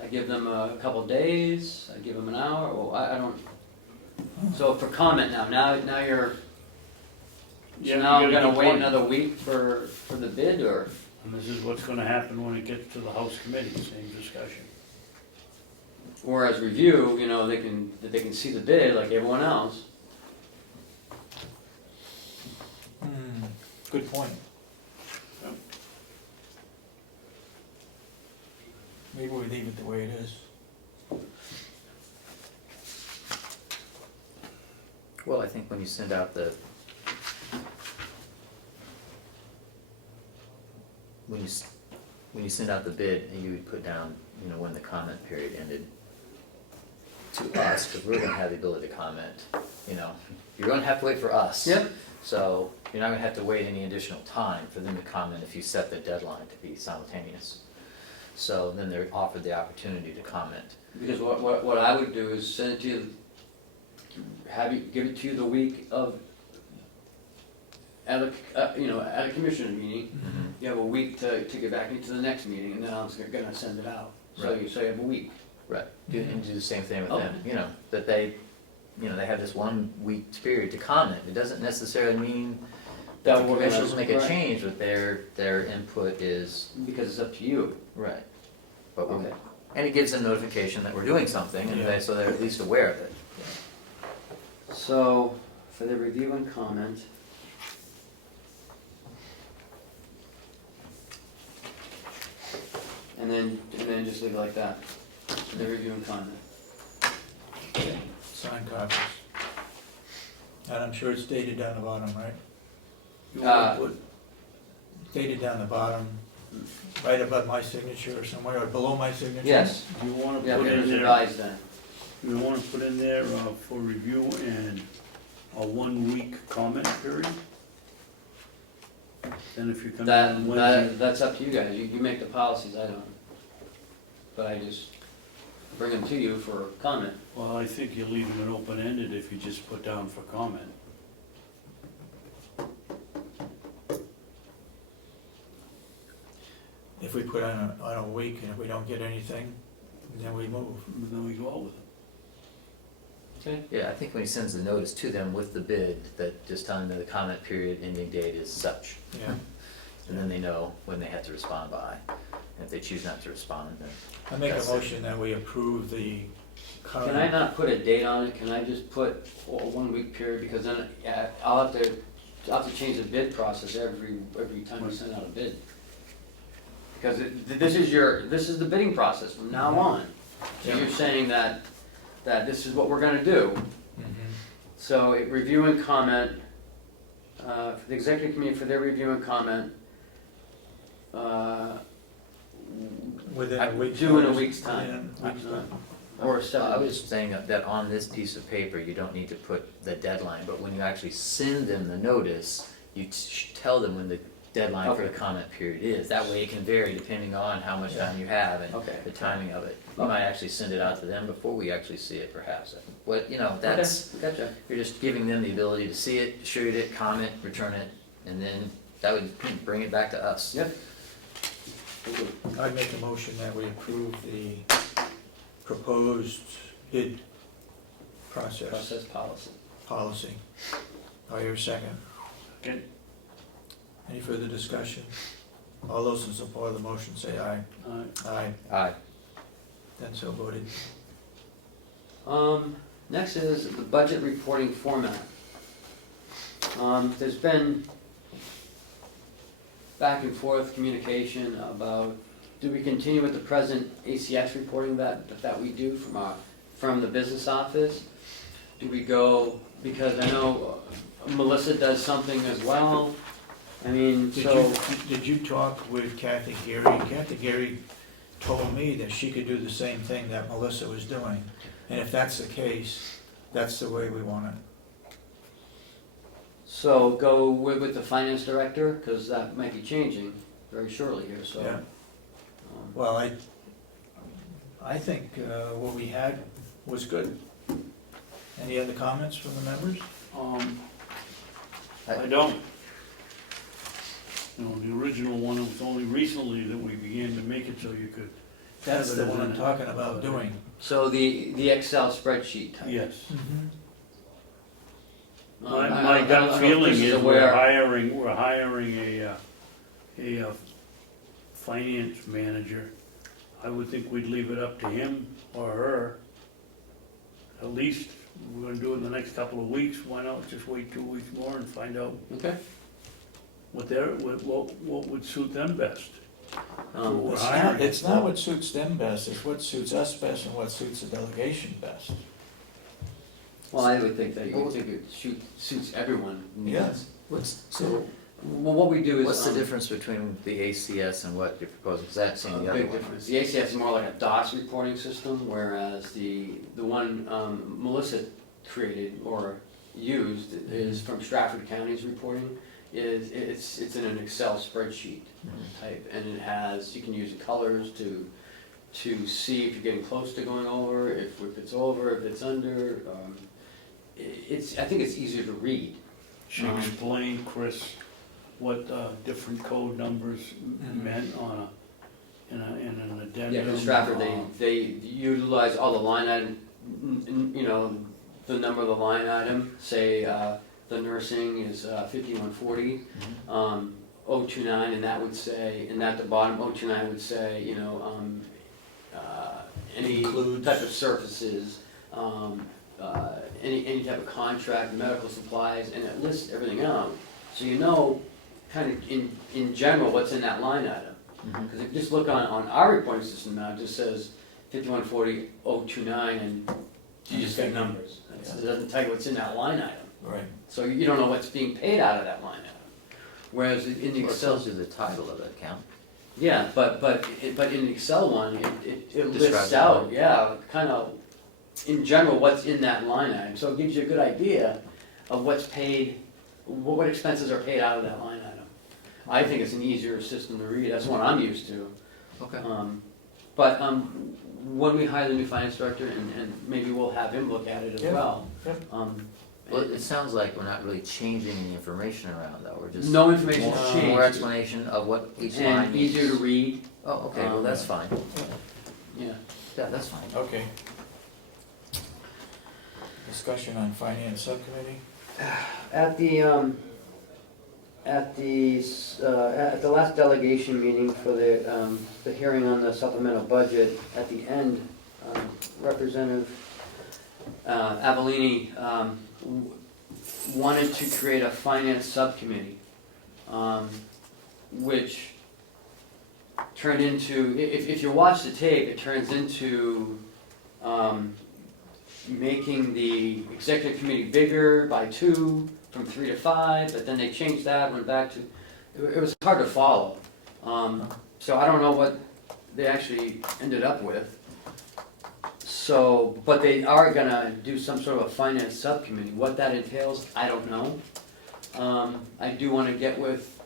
I give them a couple days, I give them an hour, or I don't. So for comment now you're, Yeah, so you now I'm got a gonna good wait point. another week for the bid, or? And this is what's gonna happen when it gets to the House committee, same discussion. Whereas review, they can see the bid like everyone else. Good point. Maybe we leave it the way it is. Well, I think when you send out the, when you send out the bid, you would put down, you know, when the comment period ended to us, because we're gonna have the ability to comment, you know. You're gonna have to wait for us. Yep. So you're not gonna have to wait any additional time for them to comment if you set the deadline to be simultaneous. So then they're offered the opportunity to comment. Because what I would do is send it to you, give it to you the week of, at a commissioner meeting. You have a week to get back into the next meeting, and then I'm gonna send it out. So Right. you say you have a week. Right, and do the same thing with Okay. them, you know, that they, you know, they have this 1 week period to comment. It doesn't necessarily mean that the we're gonna- commissioners make a right. change, but their input is, Because it's up to you. right. But we're, Okay. and it gives them notification that we're doing something, and they, so they're at least aware of it. So, for the review and comment. And then just leave it like that, the review and comment. Sign copies. And I'm sure it's dated down the bottom, right? You wanna put, Dated down the bottom, right above my signature or somewhere, or below my signature? Yes, you wanna yeah, put it in was there, revised then. you wanna put in there, for review and a 1 week comment period? Then if you come in on Wednesday, That's up to you guys, you make the policies, I don't. But I just bring them to you for comment. well, I think you leave them open-ended if you just put down for comment. If we put on a week and if we don't get anything, then we move. And then we go out with it. Okay. Yeah, I think when he sends the notice to them with the bid, that just telling them the comment period ending date is such. Yeah. And then they know when they have to respond by. And if they choose not to respond, then. I make a That's it. motion that we approve the current. Can I not put a date on it, can I just put a 1 week period, because then I'll have to change the bid process every time we send out a bid. Because this is the bidding process from now on. So Yeah. you're saying that this is what we're gonna do. Mhm. So review and comment, for the executive committee for their review and comment, Within a week's due in a notice. week's time. Yeah, week's time. Or I 7 was days. saying that on this piece of paper, you don't need to put the deadline, but when you actually send them the notice, you tell them when the deadline for the Okay. comment period is. That way it can vary depending on how much time you have and Okay. the timing of it. You might actually send it out to them before we actually see it perhaps. What, you know, that's, Okay, gotcha. you're just giving them the ability to see it, distribute it, comment, return it, and then that would bring it back to us. Yep. Thank you. I'd make a motion that we approve the proposed bid process Process policy. policy. Are you a second? Okay. Any further discussion? All those in support of the motion say aye. Aye. Aye. Then so voted. Next is the budget reporting format. There's been back and forth communication about, do we continue with the present ACS reporting that we do from the business office? Do we go, because I know Melissa does something as well, I mean, Did you talk with Kathy Gary? Kathy Gary told me that she could do the same thing that Melissa was doing. And if that's the case, that's the way we want it. So go with the finance director, because that might be changing very shortly here, so. Yeah. Well, I think what we had was good. Any other comments from the members? I don't. You know, the original one, it was only recently that we began to make it so you could. That's have the it as one I'm an- talking about doing. So the Excel spreadsheet type. Yes. I My don't know gut if feeling Chris is aware. we're hiring a finance manager. I would think we'd leave it up to him or her. At least, we're gonna do it in the next couple of weeks, why not just wait 2 weeks more and find out Okay, what would suit them best. We're It's hiring. not, it's not what suits them best, it's what suits us best and what suits the delegation best. Well, I would think that you would think it suits everyone. Yes. So, Well, what we do is. what's the difference between the ACS and what you're proposing? Because that's in the other Big one. difference. The ACS is more like a DOS reporting system, whereas the one Melissa created or used is from Stratford County's reporting. It's in an Excel spreadsheet type, and it has, you can use the colors to see if you're getting close to going over, if it's over, if it's under. I think it's easier to read. She explained, Chris, what different code numbers meant on in an addendum. Yeah, for Stratford, they utilize all the line item, you know, the number of the line item, say, the nursing is 5140, 029, and that would say, and at the bottom, 029 would say, you know, any Includes. type of services, any type of contract, medical supplies, and it lists everything out. So you know, kind of in general, what's in that line item. Because if you just look on our reporting system now, it just says 5140, 029, and you just get numbers. It doesn't tell you what's in that line item. Right. So you don't know what's being paid out of that line item. Whereas in the Well, it Excel, tells you the title of the account. yeah, but in the Excel one, it Describes lists it out, more. yeah, kind of, in general, what's in that line item. So it gives you a good idea of what's paid, what expenses are paid out of that line item. I think it's an easier system to read, that's what I'm used to. Okay. But when we hire the new finance director, and maybe we'll have him look at it as Yeah, well. yeah. Well, it sounds like we're not really changing any information around though, we're just. No information more- has changed. More explanation of what each line And means. easier to read, Oh, okay, well, that's fine. yeah. Yeah, that's fine. Okay. Discussion on finance subcommittee? At the last delegation meeting for the hearing on the supplemental budget, at the end, Representative Avellini wanted to create a finance subcommittee, which turned into, if you watch the tape, it turns into making the executive committee bigger by 2, from 3 to 5, but then they changed that, went back to, it was hard to follow. So I don't know what they actually ended up with. So, but they are gonna do some sort of a finance subcommittee. What that entails, I don't know. I do wanna get with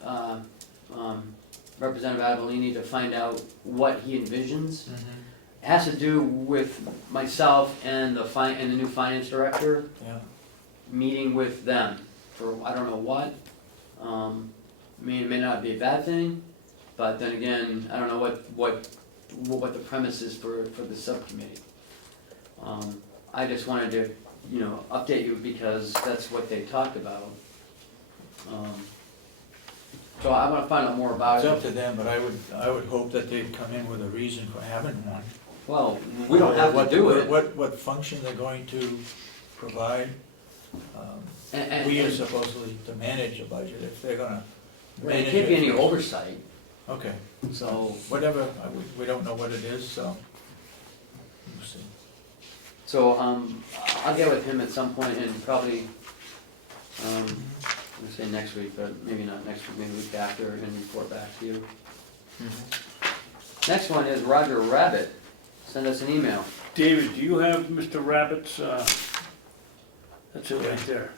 Representative Avellini to find out what he envisions. It has to do with myself and the new finance director, Yeah. meeting with them for I don't know what. I mean, it may not be a bad thing, but then again, I don't know what the premise is for the subcommittee. I just wanted to, you know, update you because that's what they talked about. So I want to find out more about It's it. up to them, but I would hope that they'd come in with a reason for having one. Well, we don't have to do it. What function they're going to provide. And We are supposedly to manage a budget, if they're gonna there manage it. can't be any oversight, Okay, so. whatever, we don't know what it is, so. We'll see. So, I'll get with him at some point and probably, I'm gonna say next week, but maybe not next week, maybe the week after, and report back to you. Next one is Roger Rabbit, send us an email. David, do you have Mr. Rabbit's, that's it right there.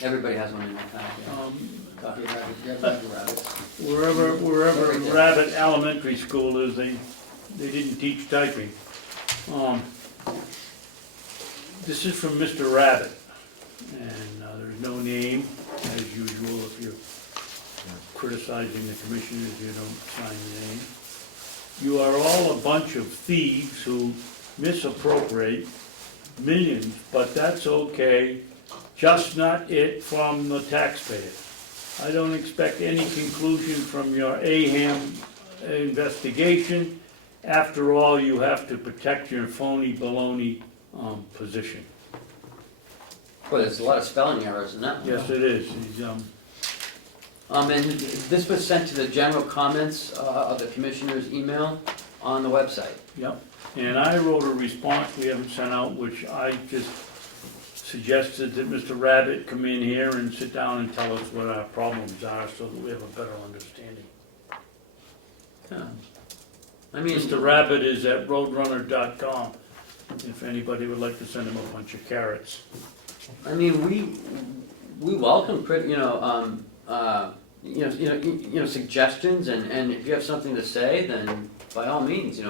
Everybody has one in their packet. Copy of Rabbit, you have Roger Rabbit. Wherever Right there. Rabbit Elementary School is, they didn't teach typing. This is from Mr. Rabbit, and there's no name, as usual, if you're criticizing the commissioners, you don't sign the name. You are all a bunch of thieves who misappropriate millions, but that's okay, just not it from the taxpayer. I don't expect any conclusion from your AHAM investigation. After all, you have to protect your phony baloney position. Well, there's a lot of spelling errors in that one. Yes, it is. And this was sent to the general comments of the commissioner's email on the website. Yep, and I wrote a response we haven't sent out, which I just suggested that Mr. Rabbit come in here and sit down and tell us what our problems are, so that we have a better understanding. Yeah. I mean, Mr. Rabbit is at roadrunner.com, if anybody would like to send him a bunch of carrots. I mean, we welcome, suggestions, and if you have something to say, then by all means,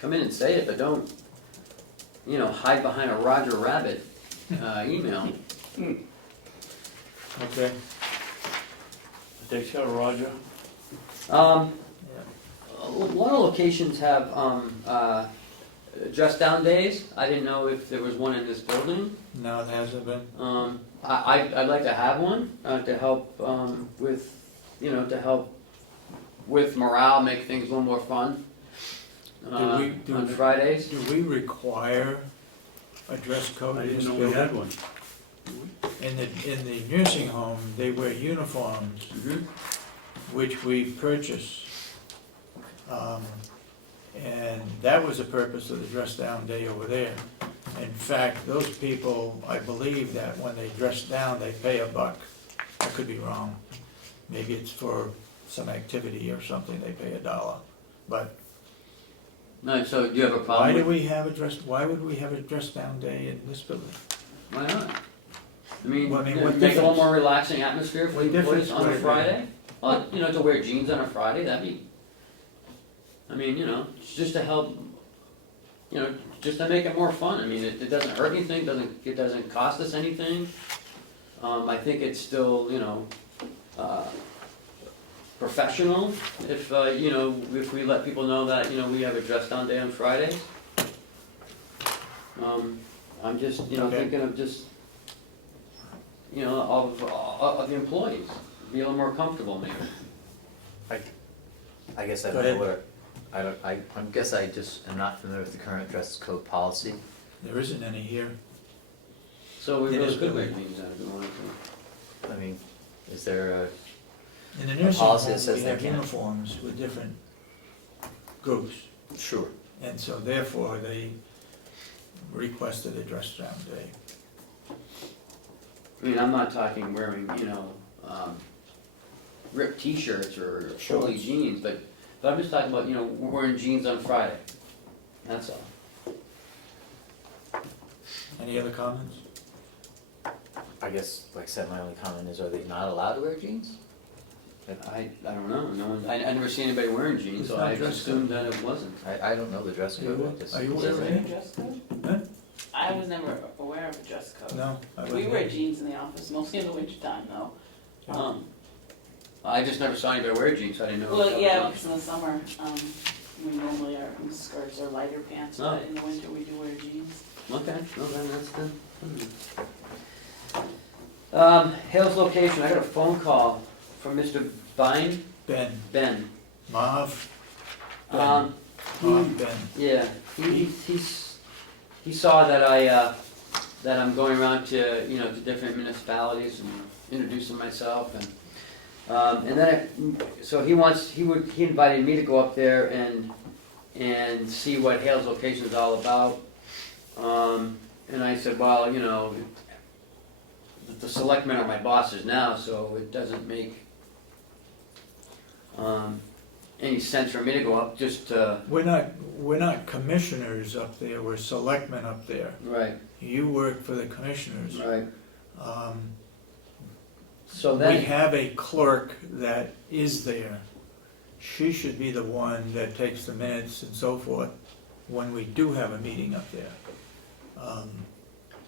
come in and say it, but don't, hide behind a Roger Rabbit email. Okay. Take care, Roger. A lot of locations have dress down days. I didn't know if there was one in this building. No, it hasn't been. I'd like to have one to help with morale, make things a little more fun on Fridays. Do we require a dress code I in this didn't know we building? had one. In the nursing home, they wear uniforms, which we purchase. And that was the purpose of the dress down day over there. In fact, those people, I believe that when they dress down, they pay $1. I could be wrong. Maybe it's for some activity or something, they pay $1. But No, so do you have a problem? why with- would we have a dress down day in this building? Why not? I mean, Well, I mean, what make it a little difference? more relaxing atmosphere for What the employees difference on a would it Friday. Well, to wear jeans on a Friday, that'd be, just to help, just to make it more fun. I mean, it doesn't hurt anything, it doesn't cost us anything. I think it's still, professional if, if we let people know that, we have a dress down day on Fridays. I'm just, Okay. thinking of just, of the employees, be a little more comfortable maybe. I guess I Go don't know ahead. what, I guess I just am not familiar with the current dress code policy. There isn't any here. So we It really is could wear good. jeans then if we wanted to. I mean, is there a, In the nursing policy that home, says we they have can't. uniforms with different groups. sure, And so therefore, they requested a dress down day. I mean, I'm not talking wearing, ripped t-shirts or fully Shorts. jeans, but I'm just talking about, wearing jeans on Friday. That's all. Any other comments? I guess, like I said, my only comment is, are they not allowed to wear jeans? I don't know, no one, I never see anybody wearing jeans, It's so not I dress assumed that it wasn't. I don't know the dress Are you- code, I just. are you Is aware there of a it? dress code? Huh? I was never aware of a dress code. No? I We wasn't. wear jeans in the office, mostly in the winter time though. I just never saw anybody wear jeans, so I didn't know. Well, yeah, because in the summer, we normally are in skirts or lighter pants, Oh. but in the winter we do wear jeans. Okay, no, then that's good. Hales location, I got a phone call from Mr. Ben. Ben, Marv, Ben, Um, Marv, Ben. yeah, he saw that that I'm going around to, to different municipalities and introducing myself and then, so he invited me to go up there and see what Hales location is all about. And I said, well, the selectmen are my bosses now, so it doesn't make any sense for me to go up just to. We're not commissioners up there, we're selectmen up there. Right, You work for the commissioners. right. Um, So We then, have a clerk that is there. She should be the one that takes the minutes and so forth when we do have a meeting up there.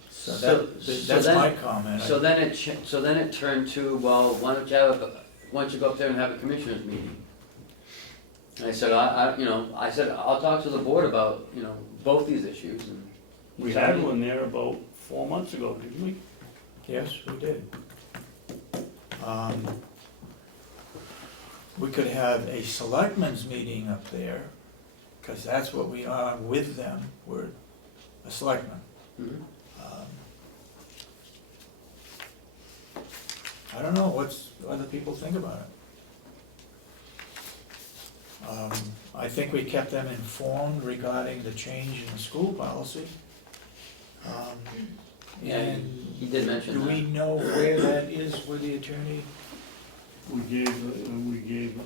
So that's then- my comment. so then it turned to, well, why don't you go up there and have a commissioners meeting? And I said, I said, I'll talk to the board about, both these issues and. We had one there about 4 months ago, didn't we? Yes, we did. We could have a selectmen's meeting up there, because that's what we are with them, we're a selectman. Mhm. I don't know what other people think about it. I think we kept them informed regarding the change in the school policy. Yeah, And he did mention do that. we know where that is with the attorney? We gave,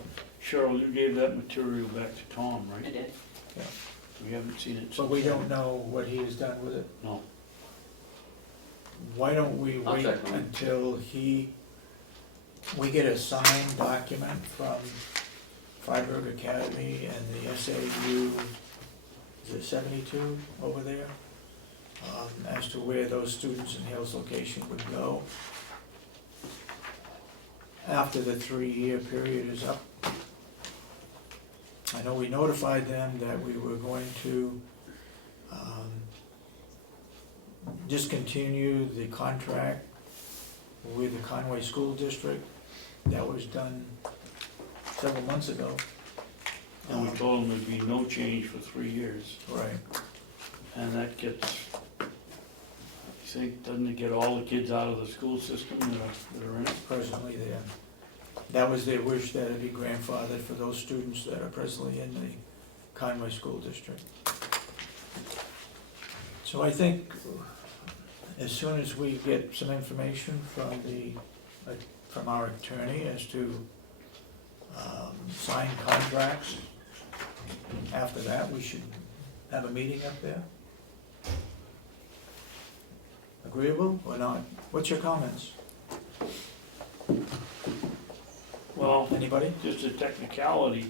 Cheryl, you gave that material back to Tom, I right? did. We haven't seen it since. But we don't know what he has done with it. No. Why don't we I'll wait check on it. until we get a signed document from Freiburg Academy and the SAU, is it 72 over there? As to where those students in Hale's location would go after the 3-year period is up. I know we notified them that we were going to discontinue the contract with the Conway School District. That was done several months ago. And we told them there'd be no change for 3 years. Right. And that gets, I think, doesn't it get all the kids out of the school system that are in it? Presently there. That was their wish, that it be grandfathered for those students that are presently in the Conway School District. So I think as soon as we get some information from our attorney as to signed contracts, after that, we should have a meeting up there. Agreeable or not? What's your comments? Well, Anybody? just a technicality,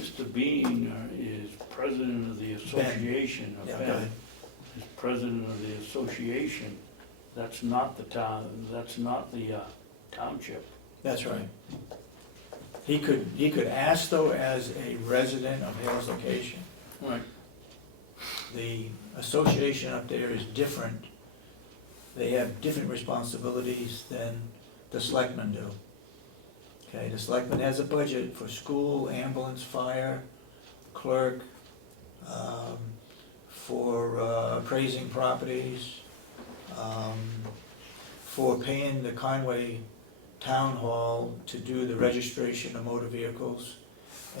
Mr. Bean is president of the association of Yeah, Ben. go ahead. Is president of the association. That's not the town, that's not the township. That's right. He could ask though, as a resident of Hale's location. Right. The association up there is different. They have different responsibilities than the selectmen do. Okay, the selectmen has a budget for school, ambulance, fire, clerk, for appraising properties, for paying the Conway Town Hall to do the registration of motor vehicles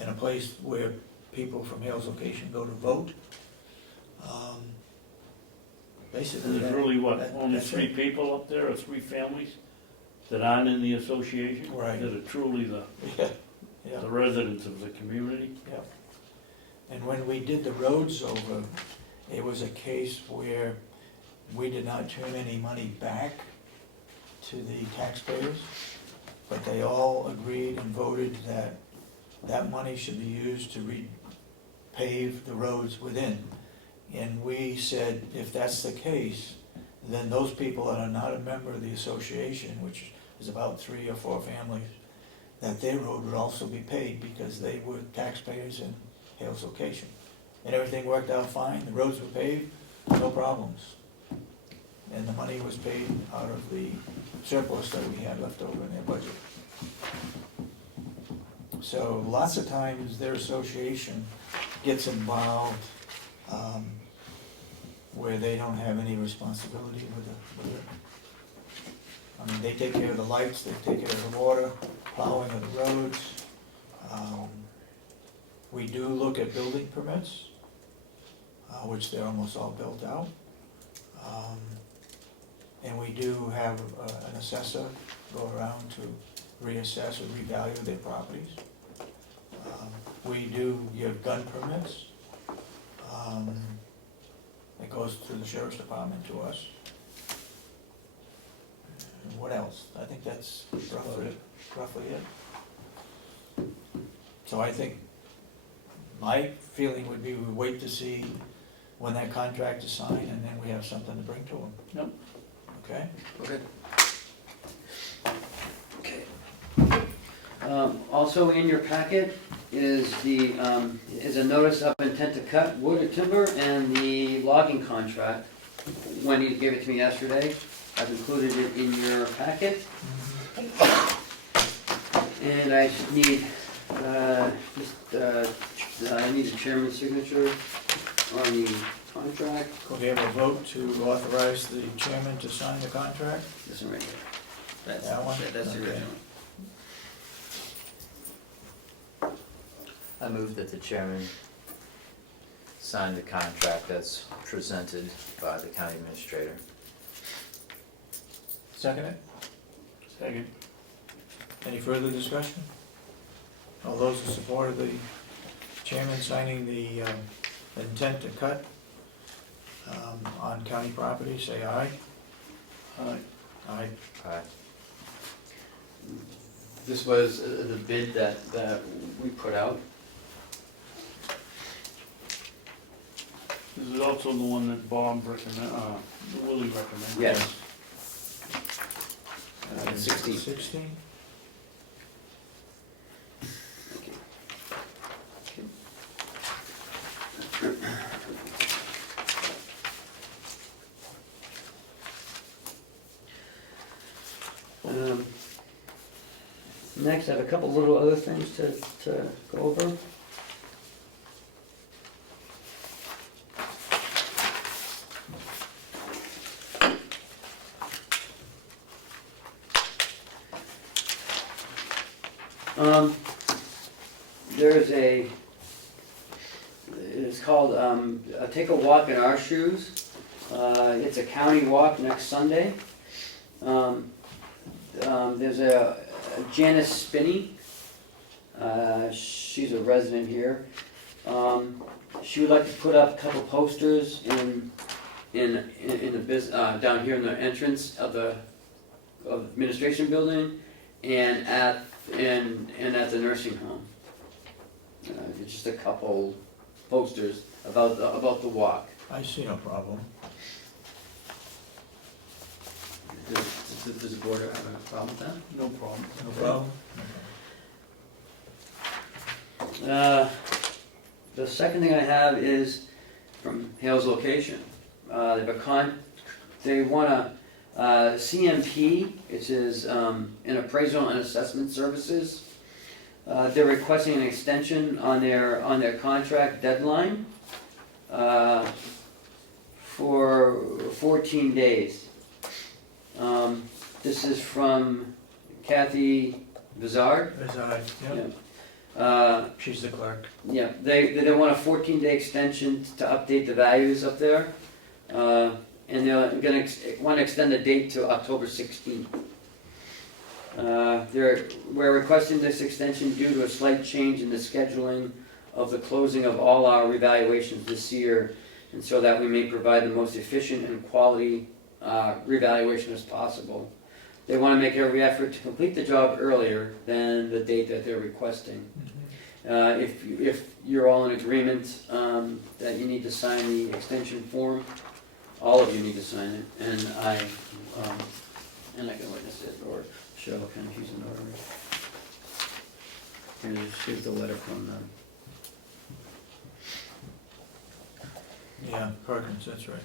in a place where people from Hale's location go to vote. Basically, There's really what, that- only that's 3 it. people up there, or 3 families that aren't in the association? Right. That are truly the Yeah. the residents of the community? Yep. And when we did the roads over, it was a case where we did not turn any money back to the taxpayers, but they all agreed and voted that that money should be used to repave the roads within. And we said, if that's the case, then those people that are not a member of the association, which is about 3 or 4 families, that their road would also be paid because they were taxpayers in Hale's location. And everything worked out fine, the roads were paved, no problems. And the money was paid out of the surplus that we had left over in their budget. So lots of times their association gets involved where they don't have any responsibility with it. I mean, they take care of the lights, they take care of the water, plowing of the roads. We do look at building permits, which they're almost all built out. And we do have an assessor go around to reassess or revalue their properties. We do give gun permits. It goes through the sheriff's department to us. And what else? I think that's roughly it. So I think my feeling would be we wait to see when that contract is signed, and then we have something to bring to them. Yep. Okay? Okay. Also in your packet is is a notice of intent to cut wood or timber and the logging contract. Wendy gave it to me yesterday. I've included it in your packet. And I just need, I need a chairman's signature on the contract. Could we have a vote to authorize the chairman to sign the contract? This one right here. That's, That one? that's the Okay. original. I move that the chairman sign the contract as presented by the county administrator. Second it? Second. Any further discussion? All those in support of the chairman signing the intent to cut on county property, say aye. Aye. Aye. Aye. This was the bid that we put out. This is also the one that Bob Willie recommended. Yes. 16. 16? Next, I have a couple little other things to go over. There's it's called, Take a Walk in Our Shoes. It's a county walk next Sunday. There's a Janice Spinney, she's a resident here. She would like to put up a couple posters in the down here in the entrance of the administration building and at the nursing home. Just a couple posters about the walk. I see no problem. Does the board have a problem with that? No problem. No problem? The second thing I have is from Hale's Location. They want a CMP, it is an appraisal and assessment services. They're requesting an extension on their contract deadline for 14 days. This is from Kathy Vizard. Yep. She's the clerk. Yeah, they want a 14-day extension to update the values up there. And they're want to extend the date to October 16th. We're requesting this extension due to a slight change in the scheduling of the closing of all our revaluations this year, and so that we may provide the most efficient and quality revaluation as possible. They want to make every effort to complete the job earlier than the date that they're requesting. If you're all in agreement that you need to sign the extension form, all of you need to sign it, and I can witness it, or Cheryl can, she's a notary. Here's the letter from them. Yeah, Perkins, that's right.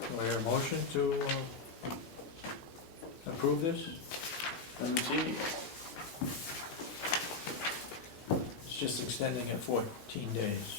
Do I hear a motion to approve this? Haven't seen it. It's just extending it 14 days.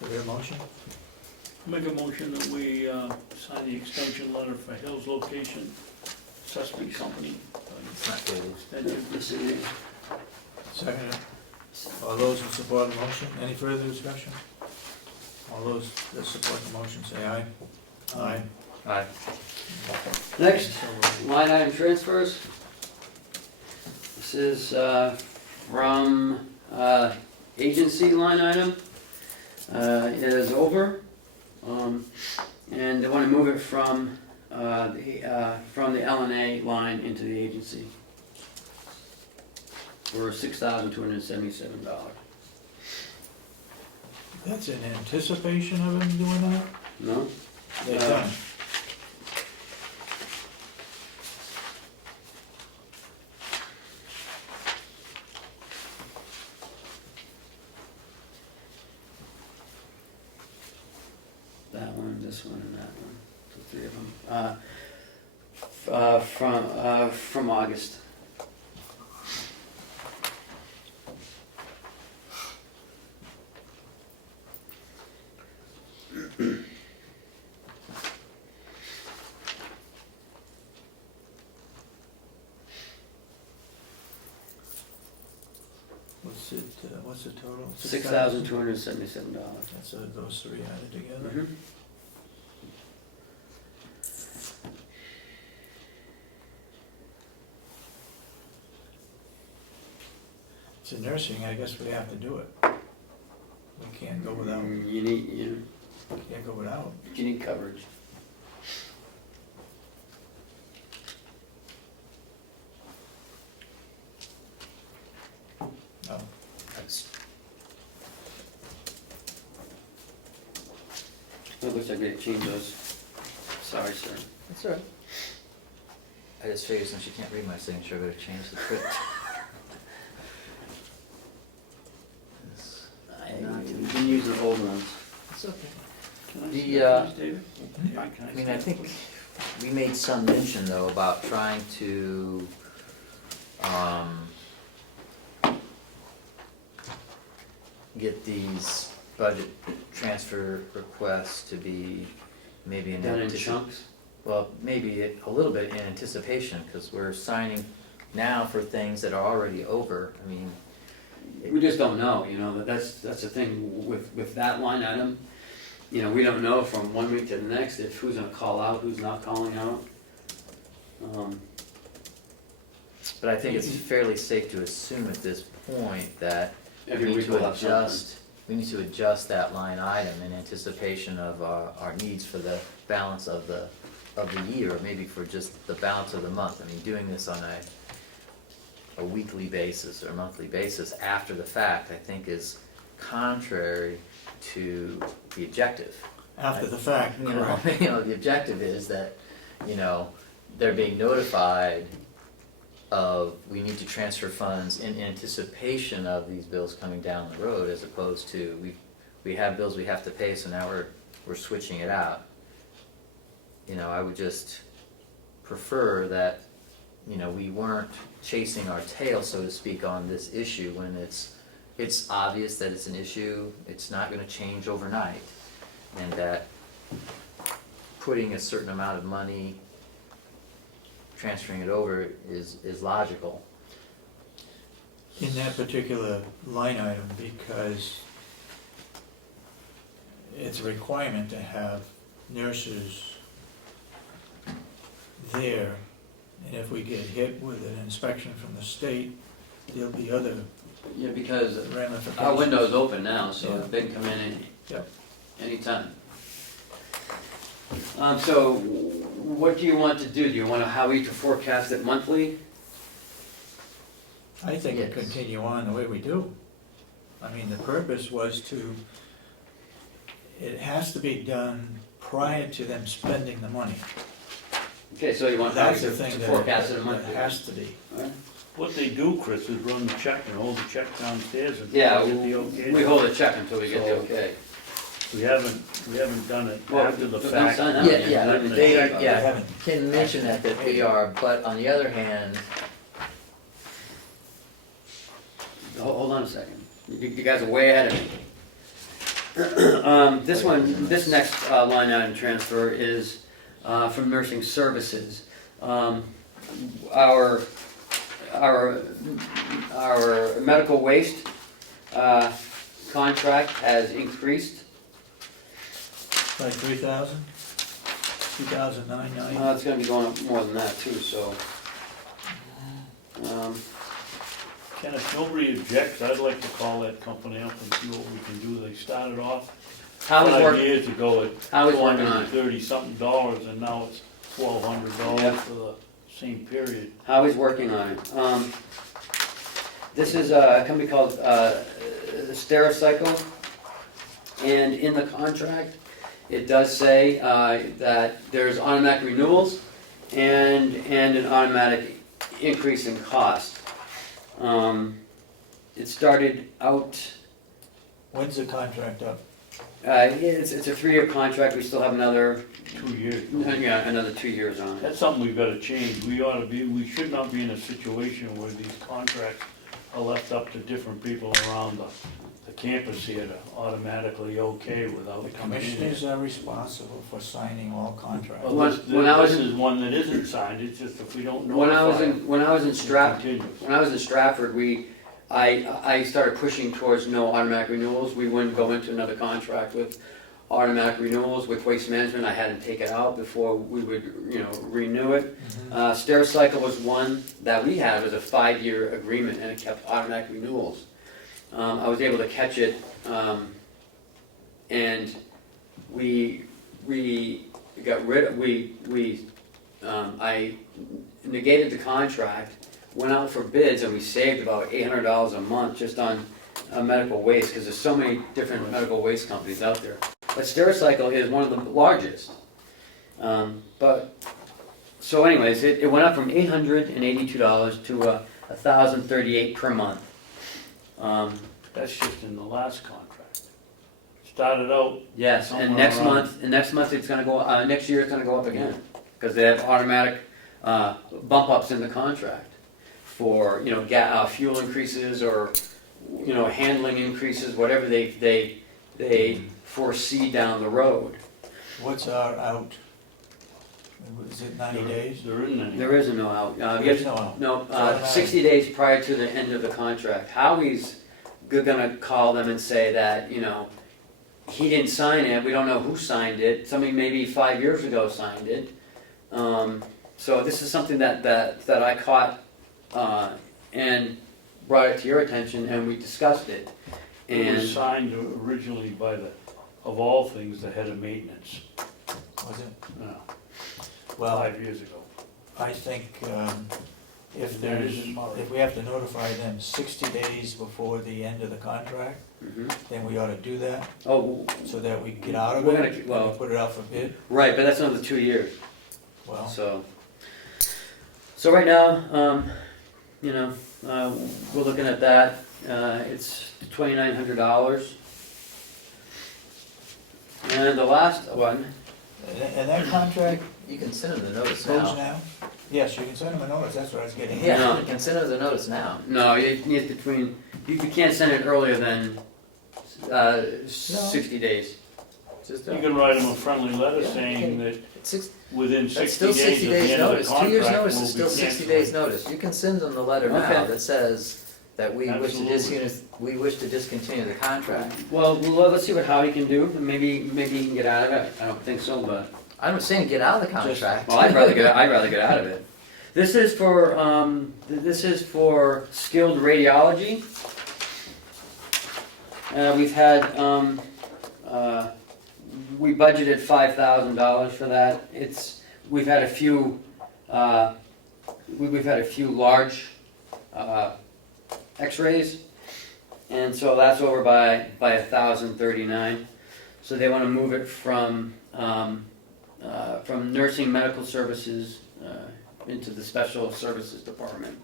Do we hear a motion? Make a motion that we sign the extension letter for Hill's Location Assessment Company. It's not dated. Extension. This is it. Second it. All those who support the motion, any further discussion? All those that support the motion say aye. Aye. Aye. Next, line item transfers. This is from agency line item. It is over, and they want to move it from from the LNA line into the agency for $6,277. That's in anticipation of him doing that? No? They've done it. That one, this one, and that one, the three of them. From August. What's the total? $6,277. That's those three added together. Mhm. It's a nursing, I guess we have to do it. We can't go without, You need, can't go without. you need coverage. No. It looks like they changed those. Sorry, sir. That's all right. I just figured since you can't read my signature, I better change the print. We've been using old ones. It's okay. Can I The, see that, please, David? Yeah, I mean, I think we made some mention though about trying to, get these budget transfer requests to be maybe in Done in antici- chunks? Well, maybe a little bit in anticipation, because we're signing now for things that are already over. I mean, We just don't know, that's the thing with that line item. We don't know from one week to the next if who's gonna call out, who's not calling out. but I think it's fairly safe to assume at this point that Every we need week we'll to have adjust that line item in anticipation of our needs for the balance of the year, or maybe for just the balance of the month. I mean, doing this on a weekly basis or monthly basis after the fact, I think is contrary to the objective. After the fact, You know, correct. the objective is that, they're being notified of, we need to transfer funds in anticipation of these bills coming down the road, as opposed to, we have bills we have to pay, so now we're switching it out. I would just prefer that, we weren't chasing our tail, so to speak, on this issue when it's obvious that it's an issue, it's not gonna change overnight, and that putting a certain amount of money, transferring it over is logical. In that particular line item, because it's a requirement to have nurses there, and if we get hit with an inspection from the state, there'll be other Yeah, because ramifications. our window's open now, so Yeah. they can come in Yep. anytime. So what do you want to do? Do you want Howie to forecast it monthly? I think we Yes. continue on the way we do. I mean, the purpose was it has to be done prior to them spending the money. Okay, so you want Howie That's the to thing forecast it a that month? has to be. Alright. What they do, Chris, is run the check and hold the check downstairs and Yeah, get the okay. we hold a check until we get the So- okay. We haven't done it Well, after the but don't fact. sign up. They are, They yeah, haven't. can mention that we are, but on the other hand, Hold on a second. You guys are way ahead of me. This next line item transfer is from nursing services. Our medical waste contract has increased. Like 3,000, 2,009.90. It's gonna be going up more than that too, so. Ken, if nobody objects, I'd like to call that company up and see what we can do. They started off How is 5 working? years ago at How is working on it? $430-something, and now it's $1,200 for the same period. Howie's working on it. This is a company called Stericycle, and in the contract, it does say that there's automatic renewals and an automatic increase in cost. It started out, When's the contract up? it's a 3-year contract, we still have another, 2 years. another 2 years on it. That's something we've gotta change. We should not be in a situation where these contracts are left up to different people around the campus here to automatically okay without The coming in here. commissioners are responsible for signing all contracts. Well, When I was this in- is one that isn't signed, it's just if we don't notify. When I was in it Stratford, continues. when I was in Stratford, I started pushing towards no automatic renewals. We wouldn't go into another contract with automatic renewals. With Waste Management, I had to take it out before we would, renew it. Stericycle was one that we had, was a 5-year agreement, and it kept automatic renewals. I was able to catch it, and we got rid of, I negated the contract, went out for bids, and we saved about $800 a month just on medical waste, because there's so many different medical waste companies out there. But Stericycle is one of the largest. So anyways, it went up from $882 to $1,038 per month. That's just in the last contract. Started out, Yes, and Somewhere next around- month it's gonna go, next year it's gonna go up again, because they have automatic bump ups in the contract for, fuel increases or, handling increases, whatever they foresee down the road. What's our out? Is it 90 days? there isn't any. There is a no out. There is no out. No, It's automatic. 60 days prior to the end of the contract. Howie's gonna call them and say that, he didn't sign it, we don't know who signed it, somebody maybe 5 years ago signed it. So this is something that I caught and brought it to your attention, and we discussed it. It was And, signed originally by of all things, the head of maintenance, Was it? well, Well, 5 years ago. I think if There there's, isn't Murray. if we have to notify them 60 days before the end of the contract, Mhm. then we ought to do that, Oh, so that we get out of We're it, gonna- and well- we put it out for bid. right, but that's another 2 years. Well, So right now, we're looking at that. It's $2,900. And the last one, and that contract You can send them the notice goes now. now? Yes, you can send them a notice, that's what I was getting at. Yeah, No. you can send them the notice now. no, it needs you can't send it earlier than 60 days. Just You can write them a friendly letter Yeah, saying that Six, within that's 60 still days 60 of the days end of the notice. 2 years contract, notice we'll is be still 60 canceling. days notice. You can send them the letter now Okay. that says that we wish to Absolutely. we wish to discontinue the contract. Well, let's see what Howie can do. Maybe he can get out of it. I don't think so, but I'm not saying get out of the contract. well, I'd rather get out of it. This is for skilled radiology. We've had we budgeted $5,000 for that. We've had a few large X-rays, and so that's over by 1,039. So they want to move it from nursing medical services into the special services department.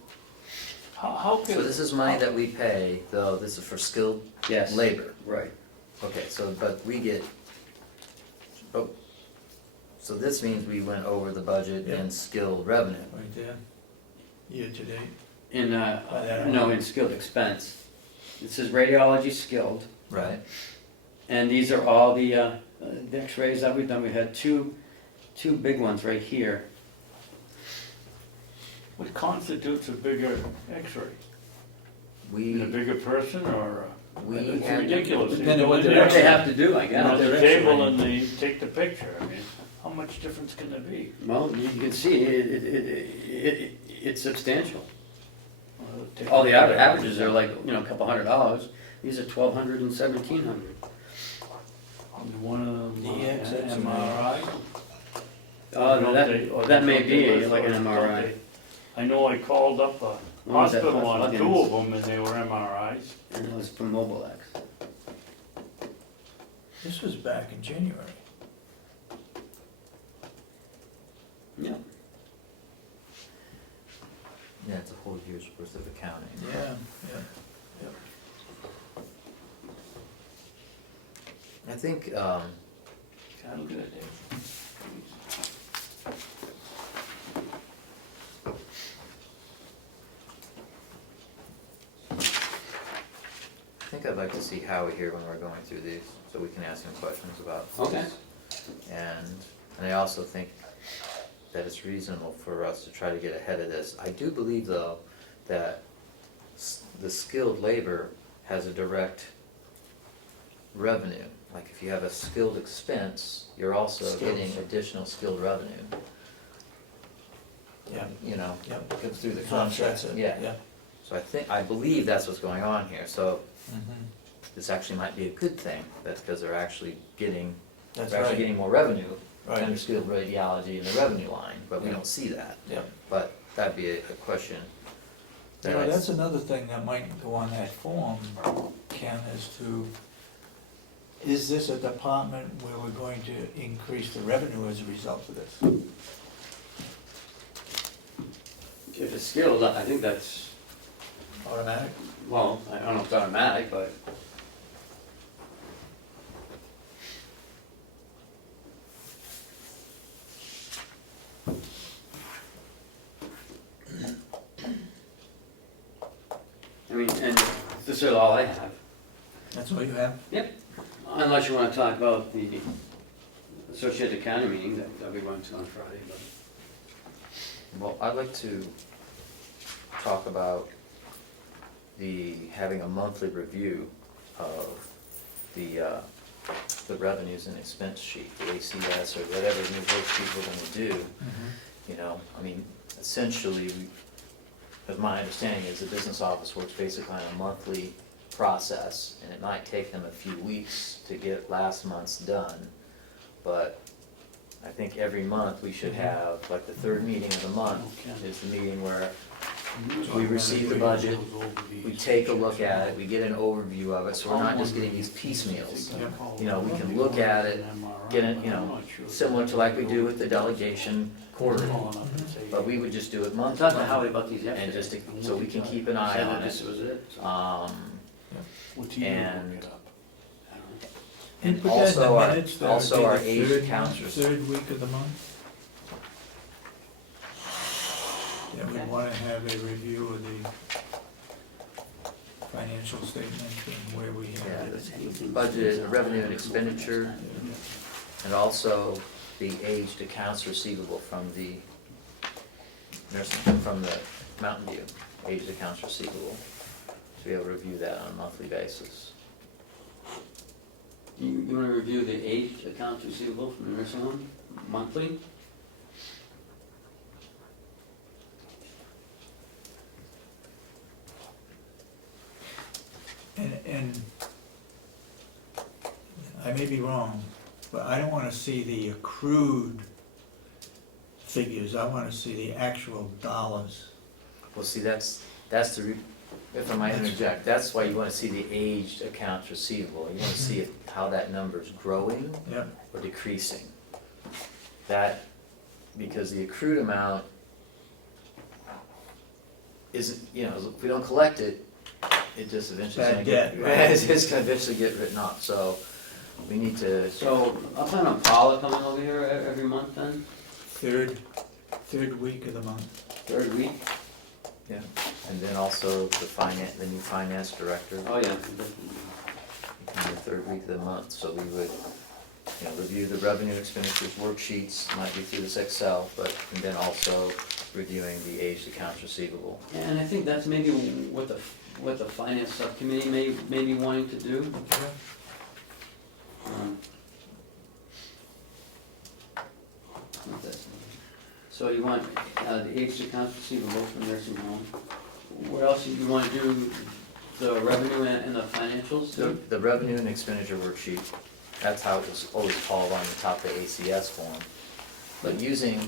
How So could, this is money that we pay, though this is for skilled Yes. labor. Right. Okay, but we get, so this means we went over the budget Yeah. in skilled revenue. Right there, year to date. In skilled expense. It says radiology skilled, Right. and these are all the X-rays that we've done. We had two big ones right here. what constitutes a bigger x-ray? A We, bigger person or? we It's had, ridiculous. Depending on what You they're What they go in have to do, I there, on guess. the table and they take the picture, I mean, how much difference can there be? Well, you can see it's substantial. Well, take All the a picture. averages are like a couple $100. These are $1,200 and $1,700. One of them, DX, that's MRI, Oh, Don't that- they- or that may don't be they list, like or an don't MRI. they? I know I called up a When was that? hospital on Fucking- two of them and they were MRIs. And it was from Mobile X. This was back in January. Yeah. Yeah, it's a whole year's worth of accounting. Yeah. I think, Can I look at it, Dave? I'd like to see Howie here when we're going through these, so we can ask him questions about Okay. this. And I also think that it's reasonable for us to try to get ahead of this. I do believe, though, that the skilled labor has a direct revenue. Like if you have a skilled expense, you're also Skills. getting additional skilled revenue, Yeah, you know, Yep. comes through the so that's contract. it, Yeah, yeah. so I believe that's what's going on here, so Mhm. this actually might be a good thing, that's because they're actually getting, That's they're actually right, getting more revenue right, under skilled radiology in the revenue line, but we Yeah. don't see that. yeah. But that'd be a question. You that know, I- that's another thing that might go on that form, Ken, is to, is this a department where we're going to increase the revenue as a result of this? If it's skilled, I think that's, Automatic? well, I don't know if it's automatic, but I mean, and this is all I have. That's all you have? Unless you wanna talk about the Associated County meeting that we went to on Friday, but. Well, I'd like to talk about having a monthly review of the revenues and expense sheet, the ACS or whatever new worksheet we're gonna do. You know, I mean, essentially, as my understanding is, the business office works basically on a monthly process, and it might take them a few weeks to get last month's done. But I think every month we should have, like the third meeting of the month is the meeting where we receive the budget, we take a look at it, we get an overview of it, so we're not just getting these piecemeals. You know, we can look at it, get it, you know, similar to like we do with the delegation quarterly. But we would just do it I month talked to to Howie month, about these yesterday. and just, so we can keep an eye Said on that this it. was it. So, And I don't know. Can you And put that in also the our- minutes, that also would our be the aged third accounts month, receivable. third week of the month? That we Okay. wanna have a review of the financial statement and where we Yeah, have. the budget, the revenue and expenditure, and also the aged accounts receivable from the nursing, from the Mountain View, aged accounts receivable. So we'll review that on a monthly basis. You wanna review the aged accounts receivable from the nursing home monthly? And I may be wrong, but I don't wanna see the accrued figures, I wanna see the actual dollars. Well, see, that's if I might interject, that's why you wanna see the aged accounts receivable. You wanna see how that number's growing Yep, or decreasing. That, because the accrued amount isn't, you know, if we don't collect it, it just eventually is Bad gonna get, debt, right. it's gonna eventually get written off, so we need to. So I'll plan on Paula coming over here every month then, third week of the month. third week. Yeah, and then also the new finance director, Oh, yeah. in the third week of the month, so we would, you know, review the revenue expenditures worksheets, might be through this Excel, but, and then also reviewing the aged accounts receivable. And I think that's maybe what the finance subcommittee may be wanting to do. What's this? So you want the aged accounts receivable from nursing home. What else you wanna do, the revenue and the financials too? The revenue and expenditure worksheet, that's how it was always called on the top of the ACS form. But using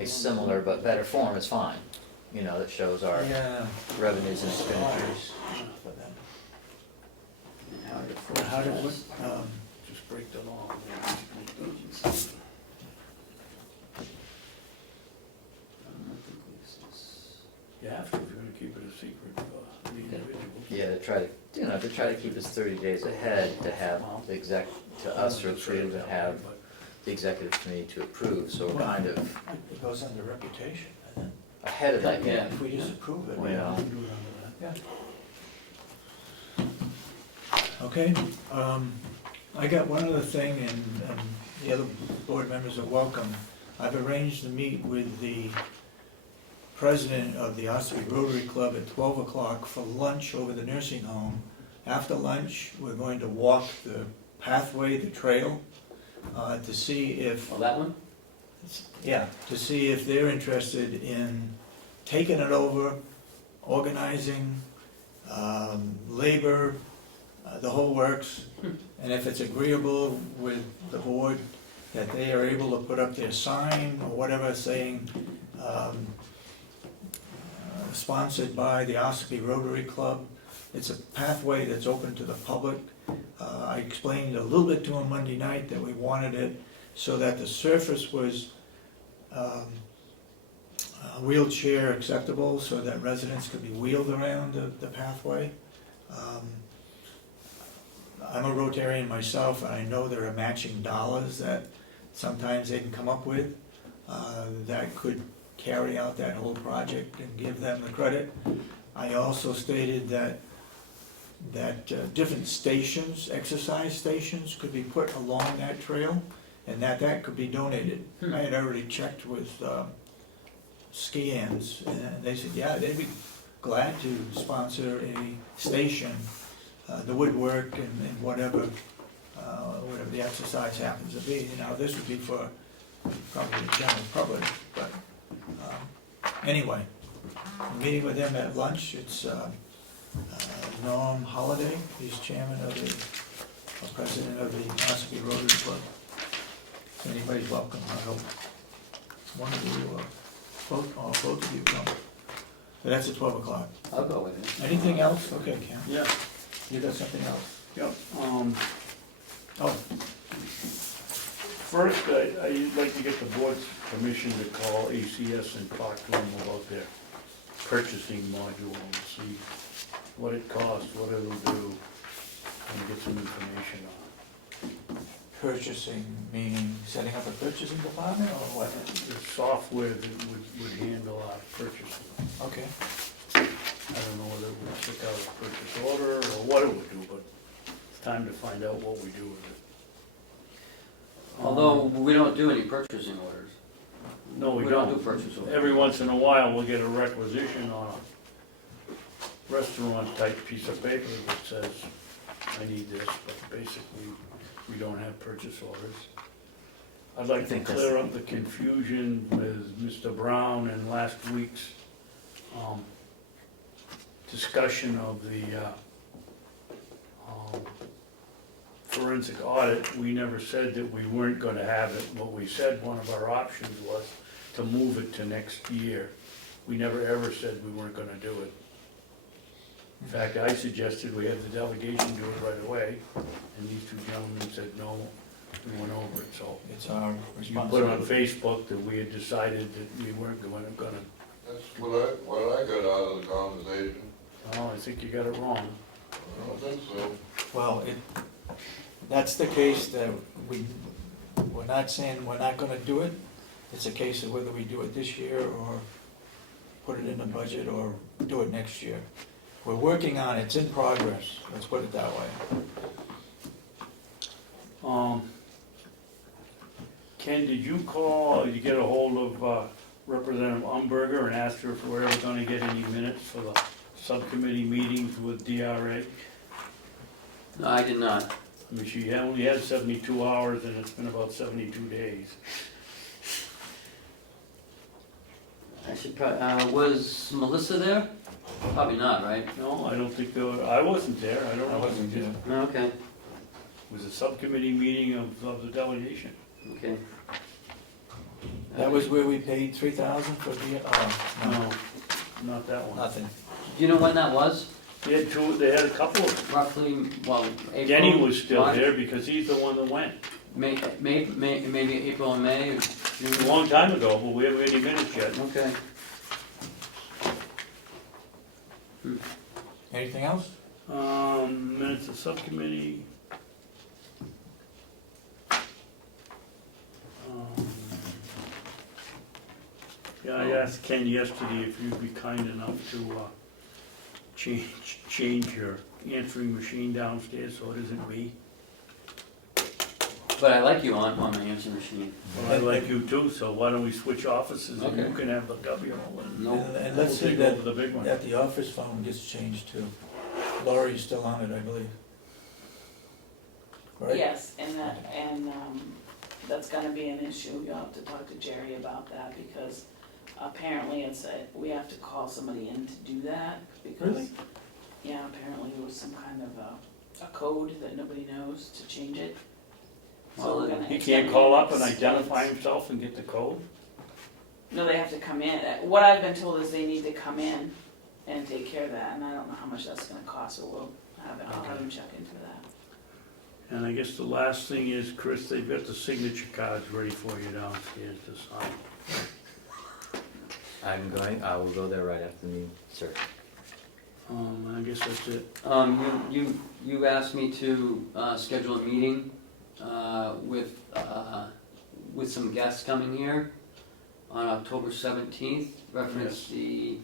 a similar but better form is fine, you know, that shows our Yeah. revenues and expenditures. And how did How did, what, Just break the law. You have to, if you're gonna keep it a secret, the individual. Yeah, to try to, you know, to try to keep us 30 days ahead, to have the to us to approve and have the executive committee to approve, so we're kind of it goes under reputation, and then ahead of that game. if we disapprove it, You know, Do it under that. yeah. Okay, I got one other thing, and the other board members are welcome. I've arranged to meet with the president of the Ossipee Rotary Club at 12 o'clock for lunch over the nursing home. After lunch, we're going to walk the pathway, the trail, to see if, Well, that one? yeah, to see if they're interested in taking it over, organizing, labor, the whole works. And if it's agreeable with the board, that they are able to put up their sign or whatever saying, sponsored by the Ossipee Rotary Club. It's a pathway that's open to the public. I explained a little bit to him Monday night that we wanted it so that the surface was wheelchair acceptable, so that residents could be wheeled around the pathway. I'm a Rotarian myself, and I know there are matching dollars that sometimes they can come up with that could carry out that whole project and give them the credit. I also stated that different stations, exercise stations, could be put along that trail, and that could be donated. I had already checked with Ski-Ins, and they said, yeah, they'd be glad to sponsor a station, the woodwork and whatever the exercise happens to be. You know, this would be for probably the general public, but anyway, I'm meeting with them at lunch. It's Norm Holliday, he's chairman of or president of the Ossipee Rotary Club. So anybody's welcome, I hope. One of you, both of you come. But that's at 12 o'clock. I'll go with it. Anything else? Okay, Cam, Yeah, you got something else? yep. Oh, First, I'd like to get the board's permission to call ACS and talk to them about their purchasing module and see what it costs, what it'll do, and get some information on purchasing, meaning setting up a purchasing department or what? it. The software that would handle our purchasing. Okay. I don't know whether it would kick out a purchase order or what it would do, but it's time to find out what we do with it. Although we don't do any purchasing orders. No, we do don't. purchase orders. Every once in a while, we'll get a requisition on a restaurant-type piece of paper that says, I need this, but basically, we don't have purchase orders. I'd like to think clear up the confusion with Mr. Brown and last week's discussion of the forensic audit. We never said that we weren't gonna have it. What we said, one of our options was to move it to next year. We never ever said we weren't gonna do it. In fact, I suggested we have the delegation do it right away, and these two gentlemen said no, we went over it, so. It's our You put responsibility. on Facebook that we had decided that we weren't gonna, That's what I got out of the conversation. oh, I think you got it wrong. I don't think so. Well, that's the case that we're not saying we're not gonna do it. It's a case of whether we do it this year or put it in the budget or do it next year. We're working on it, it's in progress, let's put it that way. Ken, did you call, did you get a hold of Representative Umberger and ask her if we're ever gonna get any minutes for the subcommittee meetings with DRA? No, I did not. I mean, she only had 72 hours and it's been about 72 days. I should probably, was Melissa there? Probably not, right? No, I don't think, I wasn't there, I don't know. I wasn't there. No, okay, It was a subcommittee meeting of the delegation. okay. That was where we paid 3,000 for the, No, not that one. nothing. Do you know when that was? They had a couple of, Roughly, well, April? Denny was still March? there because he's the one that went. Maybe April and May, or A June? long time ago, but we haven't any minutes yet. Okay. Anything else? Minutes of subcommittee. Yeah, I asked Ken yesterday if you'd be kind enough to, change your answering machine downstairs so it isn't me. But I like you on my answer machine. Well, I like you too, so why don't we switch offices and you Okay. can have the W and No, And we'll let's see take that, over the big one. that the office phone gets changed too. Laurie's still on it, I believe. Right? Yes, and that's gonna be an issue, you'll have to talk to Jerry about that, because apparently we have to call somebody in to do that, because. Really? Yeah, apparently there was some kind of a code that nobody knows to change it. So we're gonna. He it's can't gonna call be up and next identify month. himself and get the code? No, they have to come in, what I've been told is they need to come in and take care of that, and I don't know how much that's gonna cost, so I'll have him check into that. And I guess the last thing is, Chris, they've got the signature cards ready for you downstairs to sign. I will go there right after the meeting, sir. I guess that's it. you asked me to, schedule a meeting, with some guests coming here on October 17th, reference the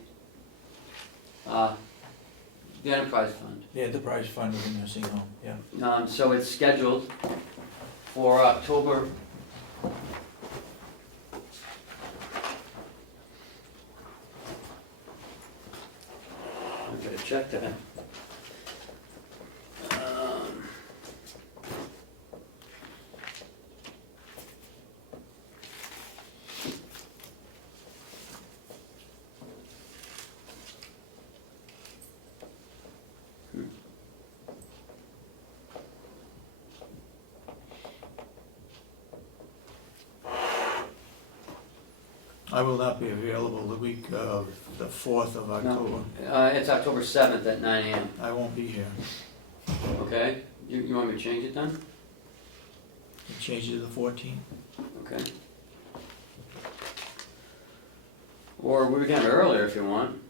enterprise fund. The enterprise fund was in nursing home, yeah. So it's scheduled for October. I better check that. I will not be available the week of the 4th of October. It's October 7th at 9 AM, I won't be here. okay? You want me to change it then? It changes to the 14th. Okay. Or we can have it earlier if you want.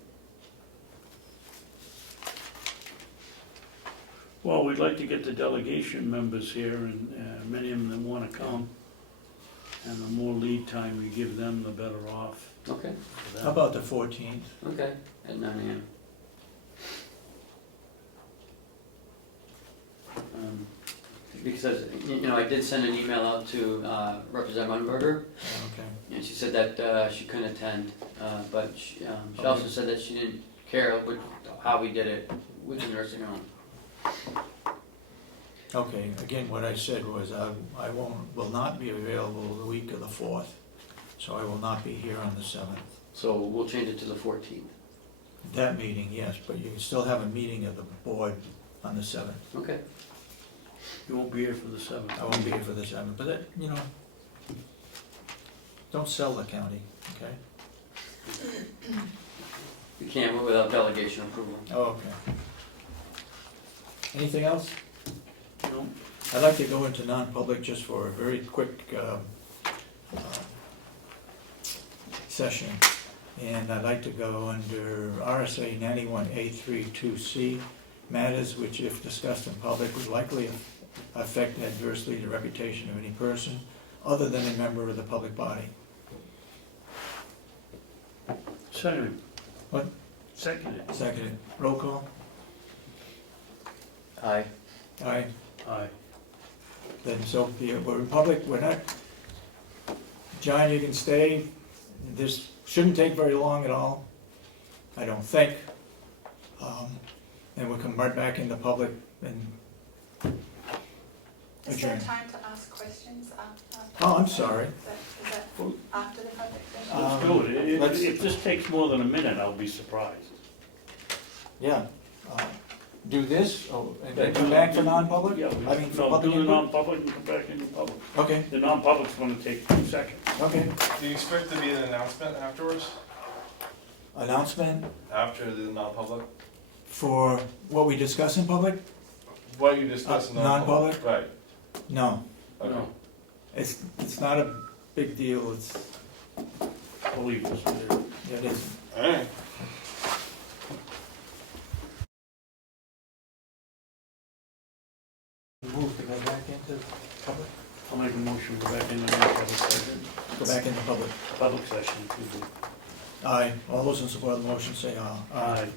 Well, we'd like to get the delegation members here and many of them want to come. And the more lead time we give them, the better off. Okay, for them. How about the 14th? okay, at 9 AM. Because, I did send an email out to Representative Unberger, Okay. and she said that she couldn't attend, but she also said that she didn't care how we did it with the nursing home. Okay, again, what I said was I will not be available the week of the 4th, so I will not be here on the 7th. So we'll change it to the 14th. That meeting, yes, but you can still have a meeting of the board on the 7th. Okay. You won't be here for the 7th. I won't be here for the 7th, but that, don't sell the county, okay? You can't move without delegation approval. Oh, okay. Anything else? No? I'd like to go into non-public just for a very quick session. And I'd like to go under RSA 91A32C, matters which if discussed in public would likely affect adversely the reputation of any person other than a member of the public body. Second. What? Seconded. Seconded. Roll call? Aye. Aye. Aye. Then so be it. We're in public, we're not, John, you can stay. This shouldn't take very long at all, I don't think. And we'll come right back into public and Is there adjourn. time to ask questions after? Oh, I'm sorry. Is that after the public session? Let's do it. let's- If this takes more than a minute, I'll be surprised. Yeah. do this, and then come back for non-public? Yeah, I mean, for no, public do the input? non-public and come back into public. Okay, The non-public's gonna take 2 seconds. okay. Do you expect to be an announcement afterwards, Announcement after the non-public? for what we discuss in public? What you discussed in Non-public? non-public? Right, No, okay. No, it's not a big deal, it's, believe us. it isn't. Alright. Move to go back into public, I'll make a motion, go back into non-public session, go back into public. public session, excuse me. Aye, all those in support of the motion say aye. Aye.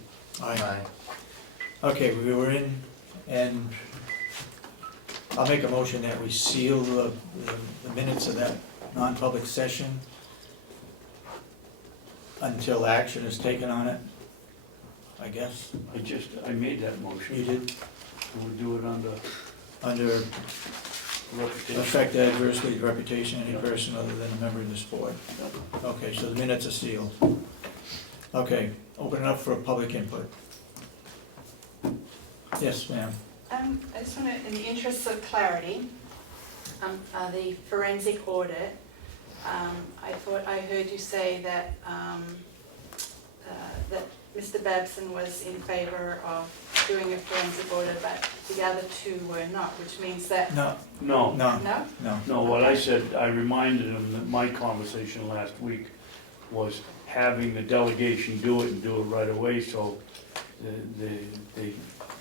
Aye. Okay, we were in, and I'll make a motion that we seal the minutes of that non-public session until action is taken on it, I guess. I made that motion. You did, We'll do it under under reputation. affect adversely the reputation of any person other than a member of this board. Okay, so the minutes are sealed. Okay, open it up for public input. Yes, ma'am. I just want to, in the interests of clarity, the forensic audit, I thought I heard you say that, that Mr. Babson was in favor of doing a forensic audit, but the other two were not, which means that, No, No, no, no? no. no, what I said, I reminded him that my conversation last week was having the delegation do it and do it right away, so they,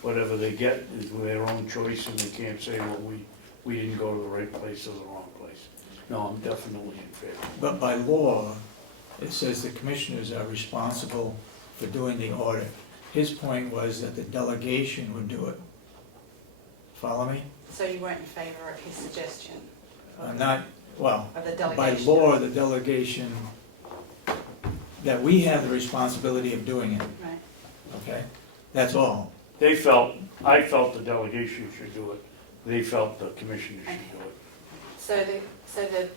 whatever they get is their own choice, and they can't say, well, we didn't go to the right place or the wrong place. No, I'm definitely in favor. But by law, it says the commissioners are responsible for doing the audit. His point was that the delegation would do it. Follow me? So you weren't in favor of his suggestion Not, well, of the by delegation? law, the delegation, that we have the responsibility of doing it, Right. okay? That's all. I felt the delegation should do it, they felt the commissioners should do it. So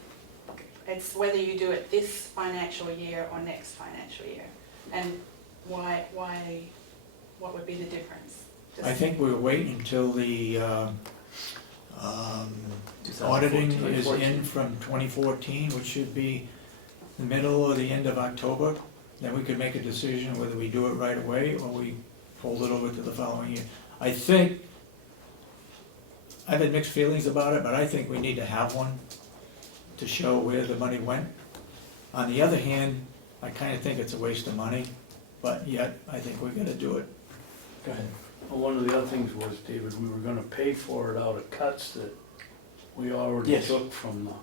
it's whether you do it this financial year or next financial year, and why, what would be the difference? I think we're waiting until the auditing is in from 2014, which should be the middle or the end of October. Then we could make a decision whether we do it right away or we hold it over to the following year. I think, I've had mixed feelings about it, but I think we need to have one to show where the money went. On the other hand, I kind of think it's a waste of money, but yet I think we gotta do it. Go ahead. Well, one of the other things was, David, we were gonna pay for it out of cuts that we already Yes. took from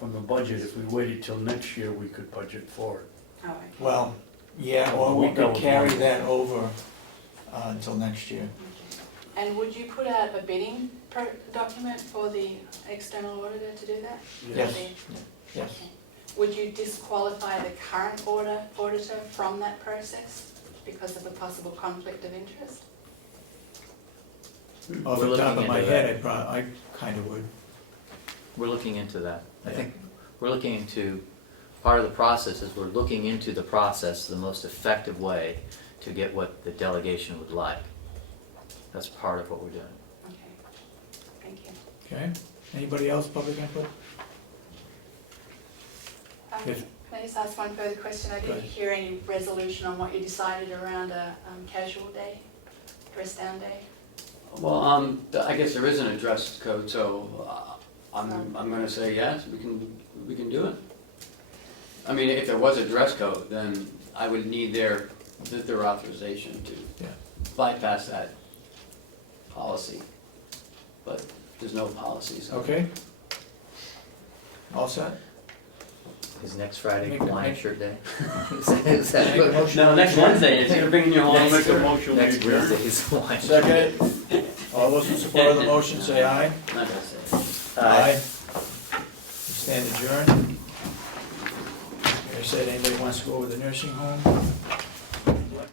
the budget. If we waited till next year, we could budget for it. Oh, okay. Well, yeah, or we could carry that over until next year. And would you put out a bidding document for the external auditor to do that? Yes. Yes. Would you disqualify the current auditor from that process because of a possible conflict of interest? Off We're the top looking of my into head, I kind of would. We're looking into that. I Yeah. think we're looking into, part of the process is we're looking into the process, the most effective way to get what the delegation would like. That's part of what we're doing. Okay, thank you. Okay, anybody else, public input? Yes. Can I just ask one further question? I Go didn't ahead. hear any resolution on what you decided around a casual day, dress down day. Well, I guess there isn't a dress code, so I'm gonna say yes, we can do it. I mean, if there was a dress code, then I would need their authorization to Yeah. bypass that policy. But there's no policy, so. Okay. All set? Is next Friday Make- Hawaiian make- shirt day? Is that Make a what- motion. No, next Wednesday, is you're bringing your I'll Hawaiian make a shirt. motion. we Next adjourn. Wednesday is Hawaiian shirt day. Second, all those in support of the motion say aye. Not gonna say. Aye. We stand adjourned. Like I said, anybody wants to go over the nursing home?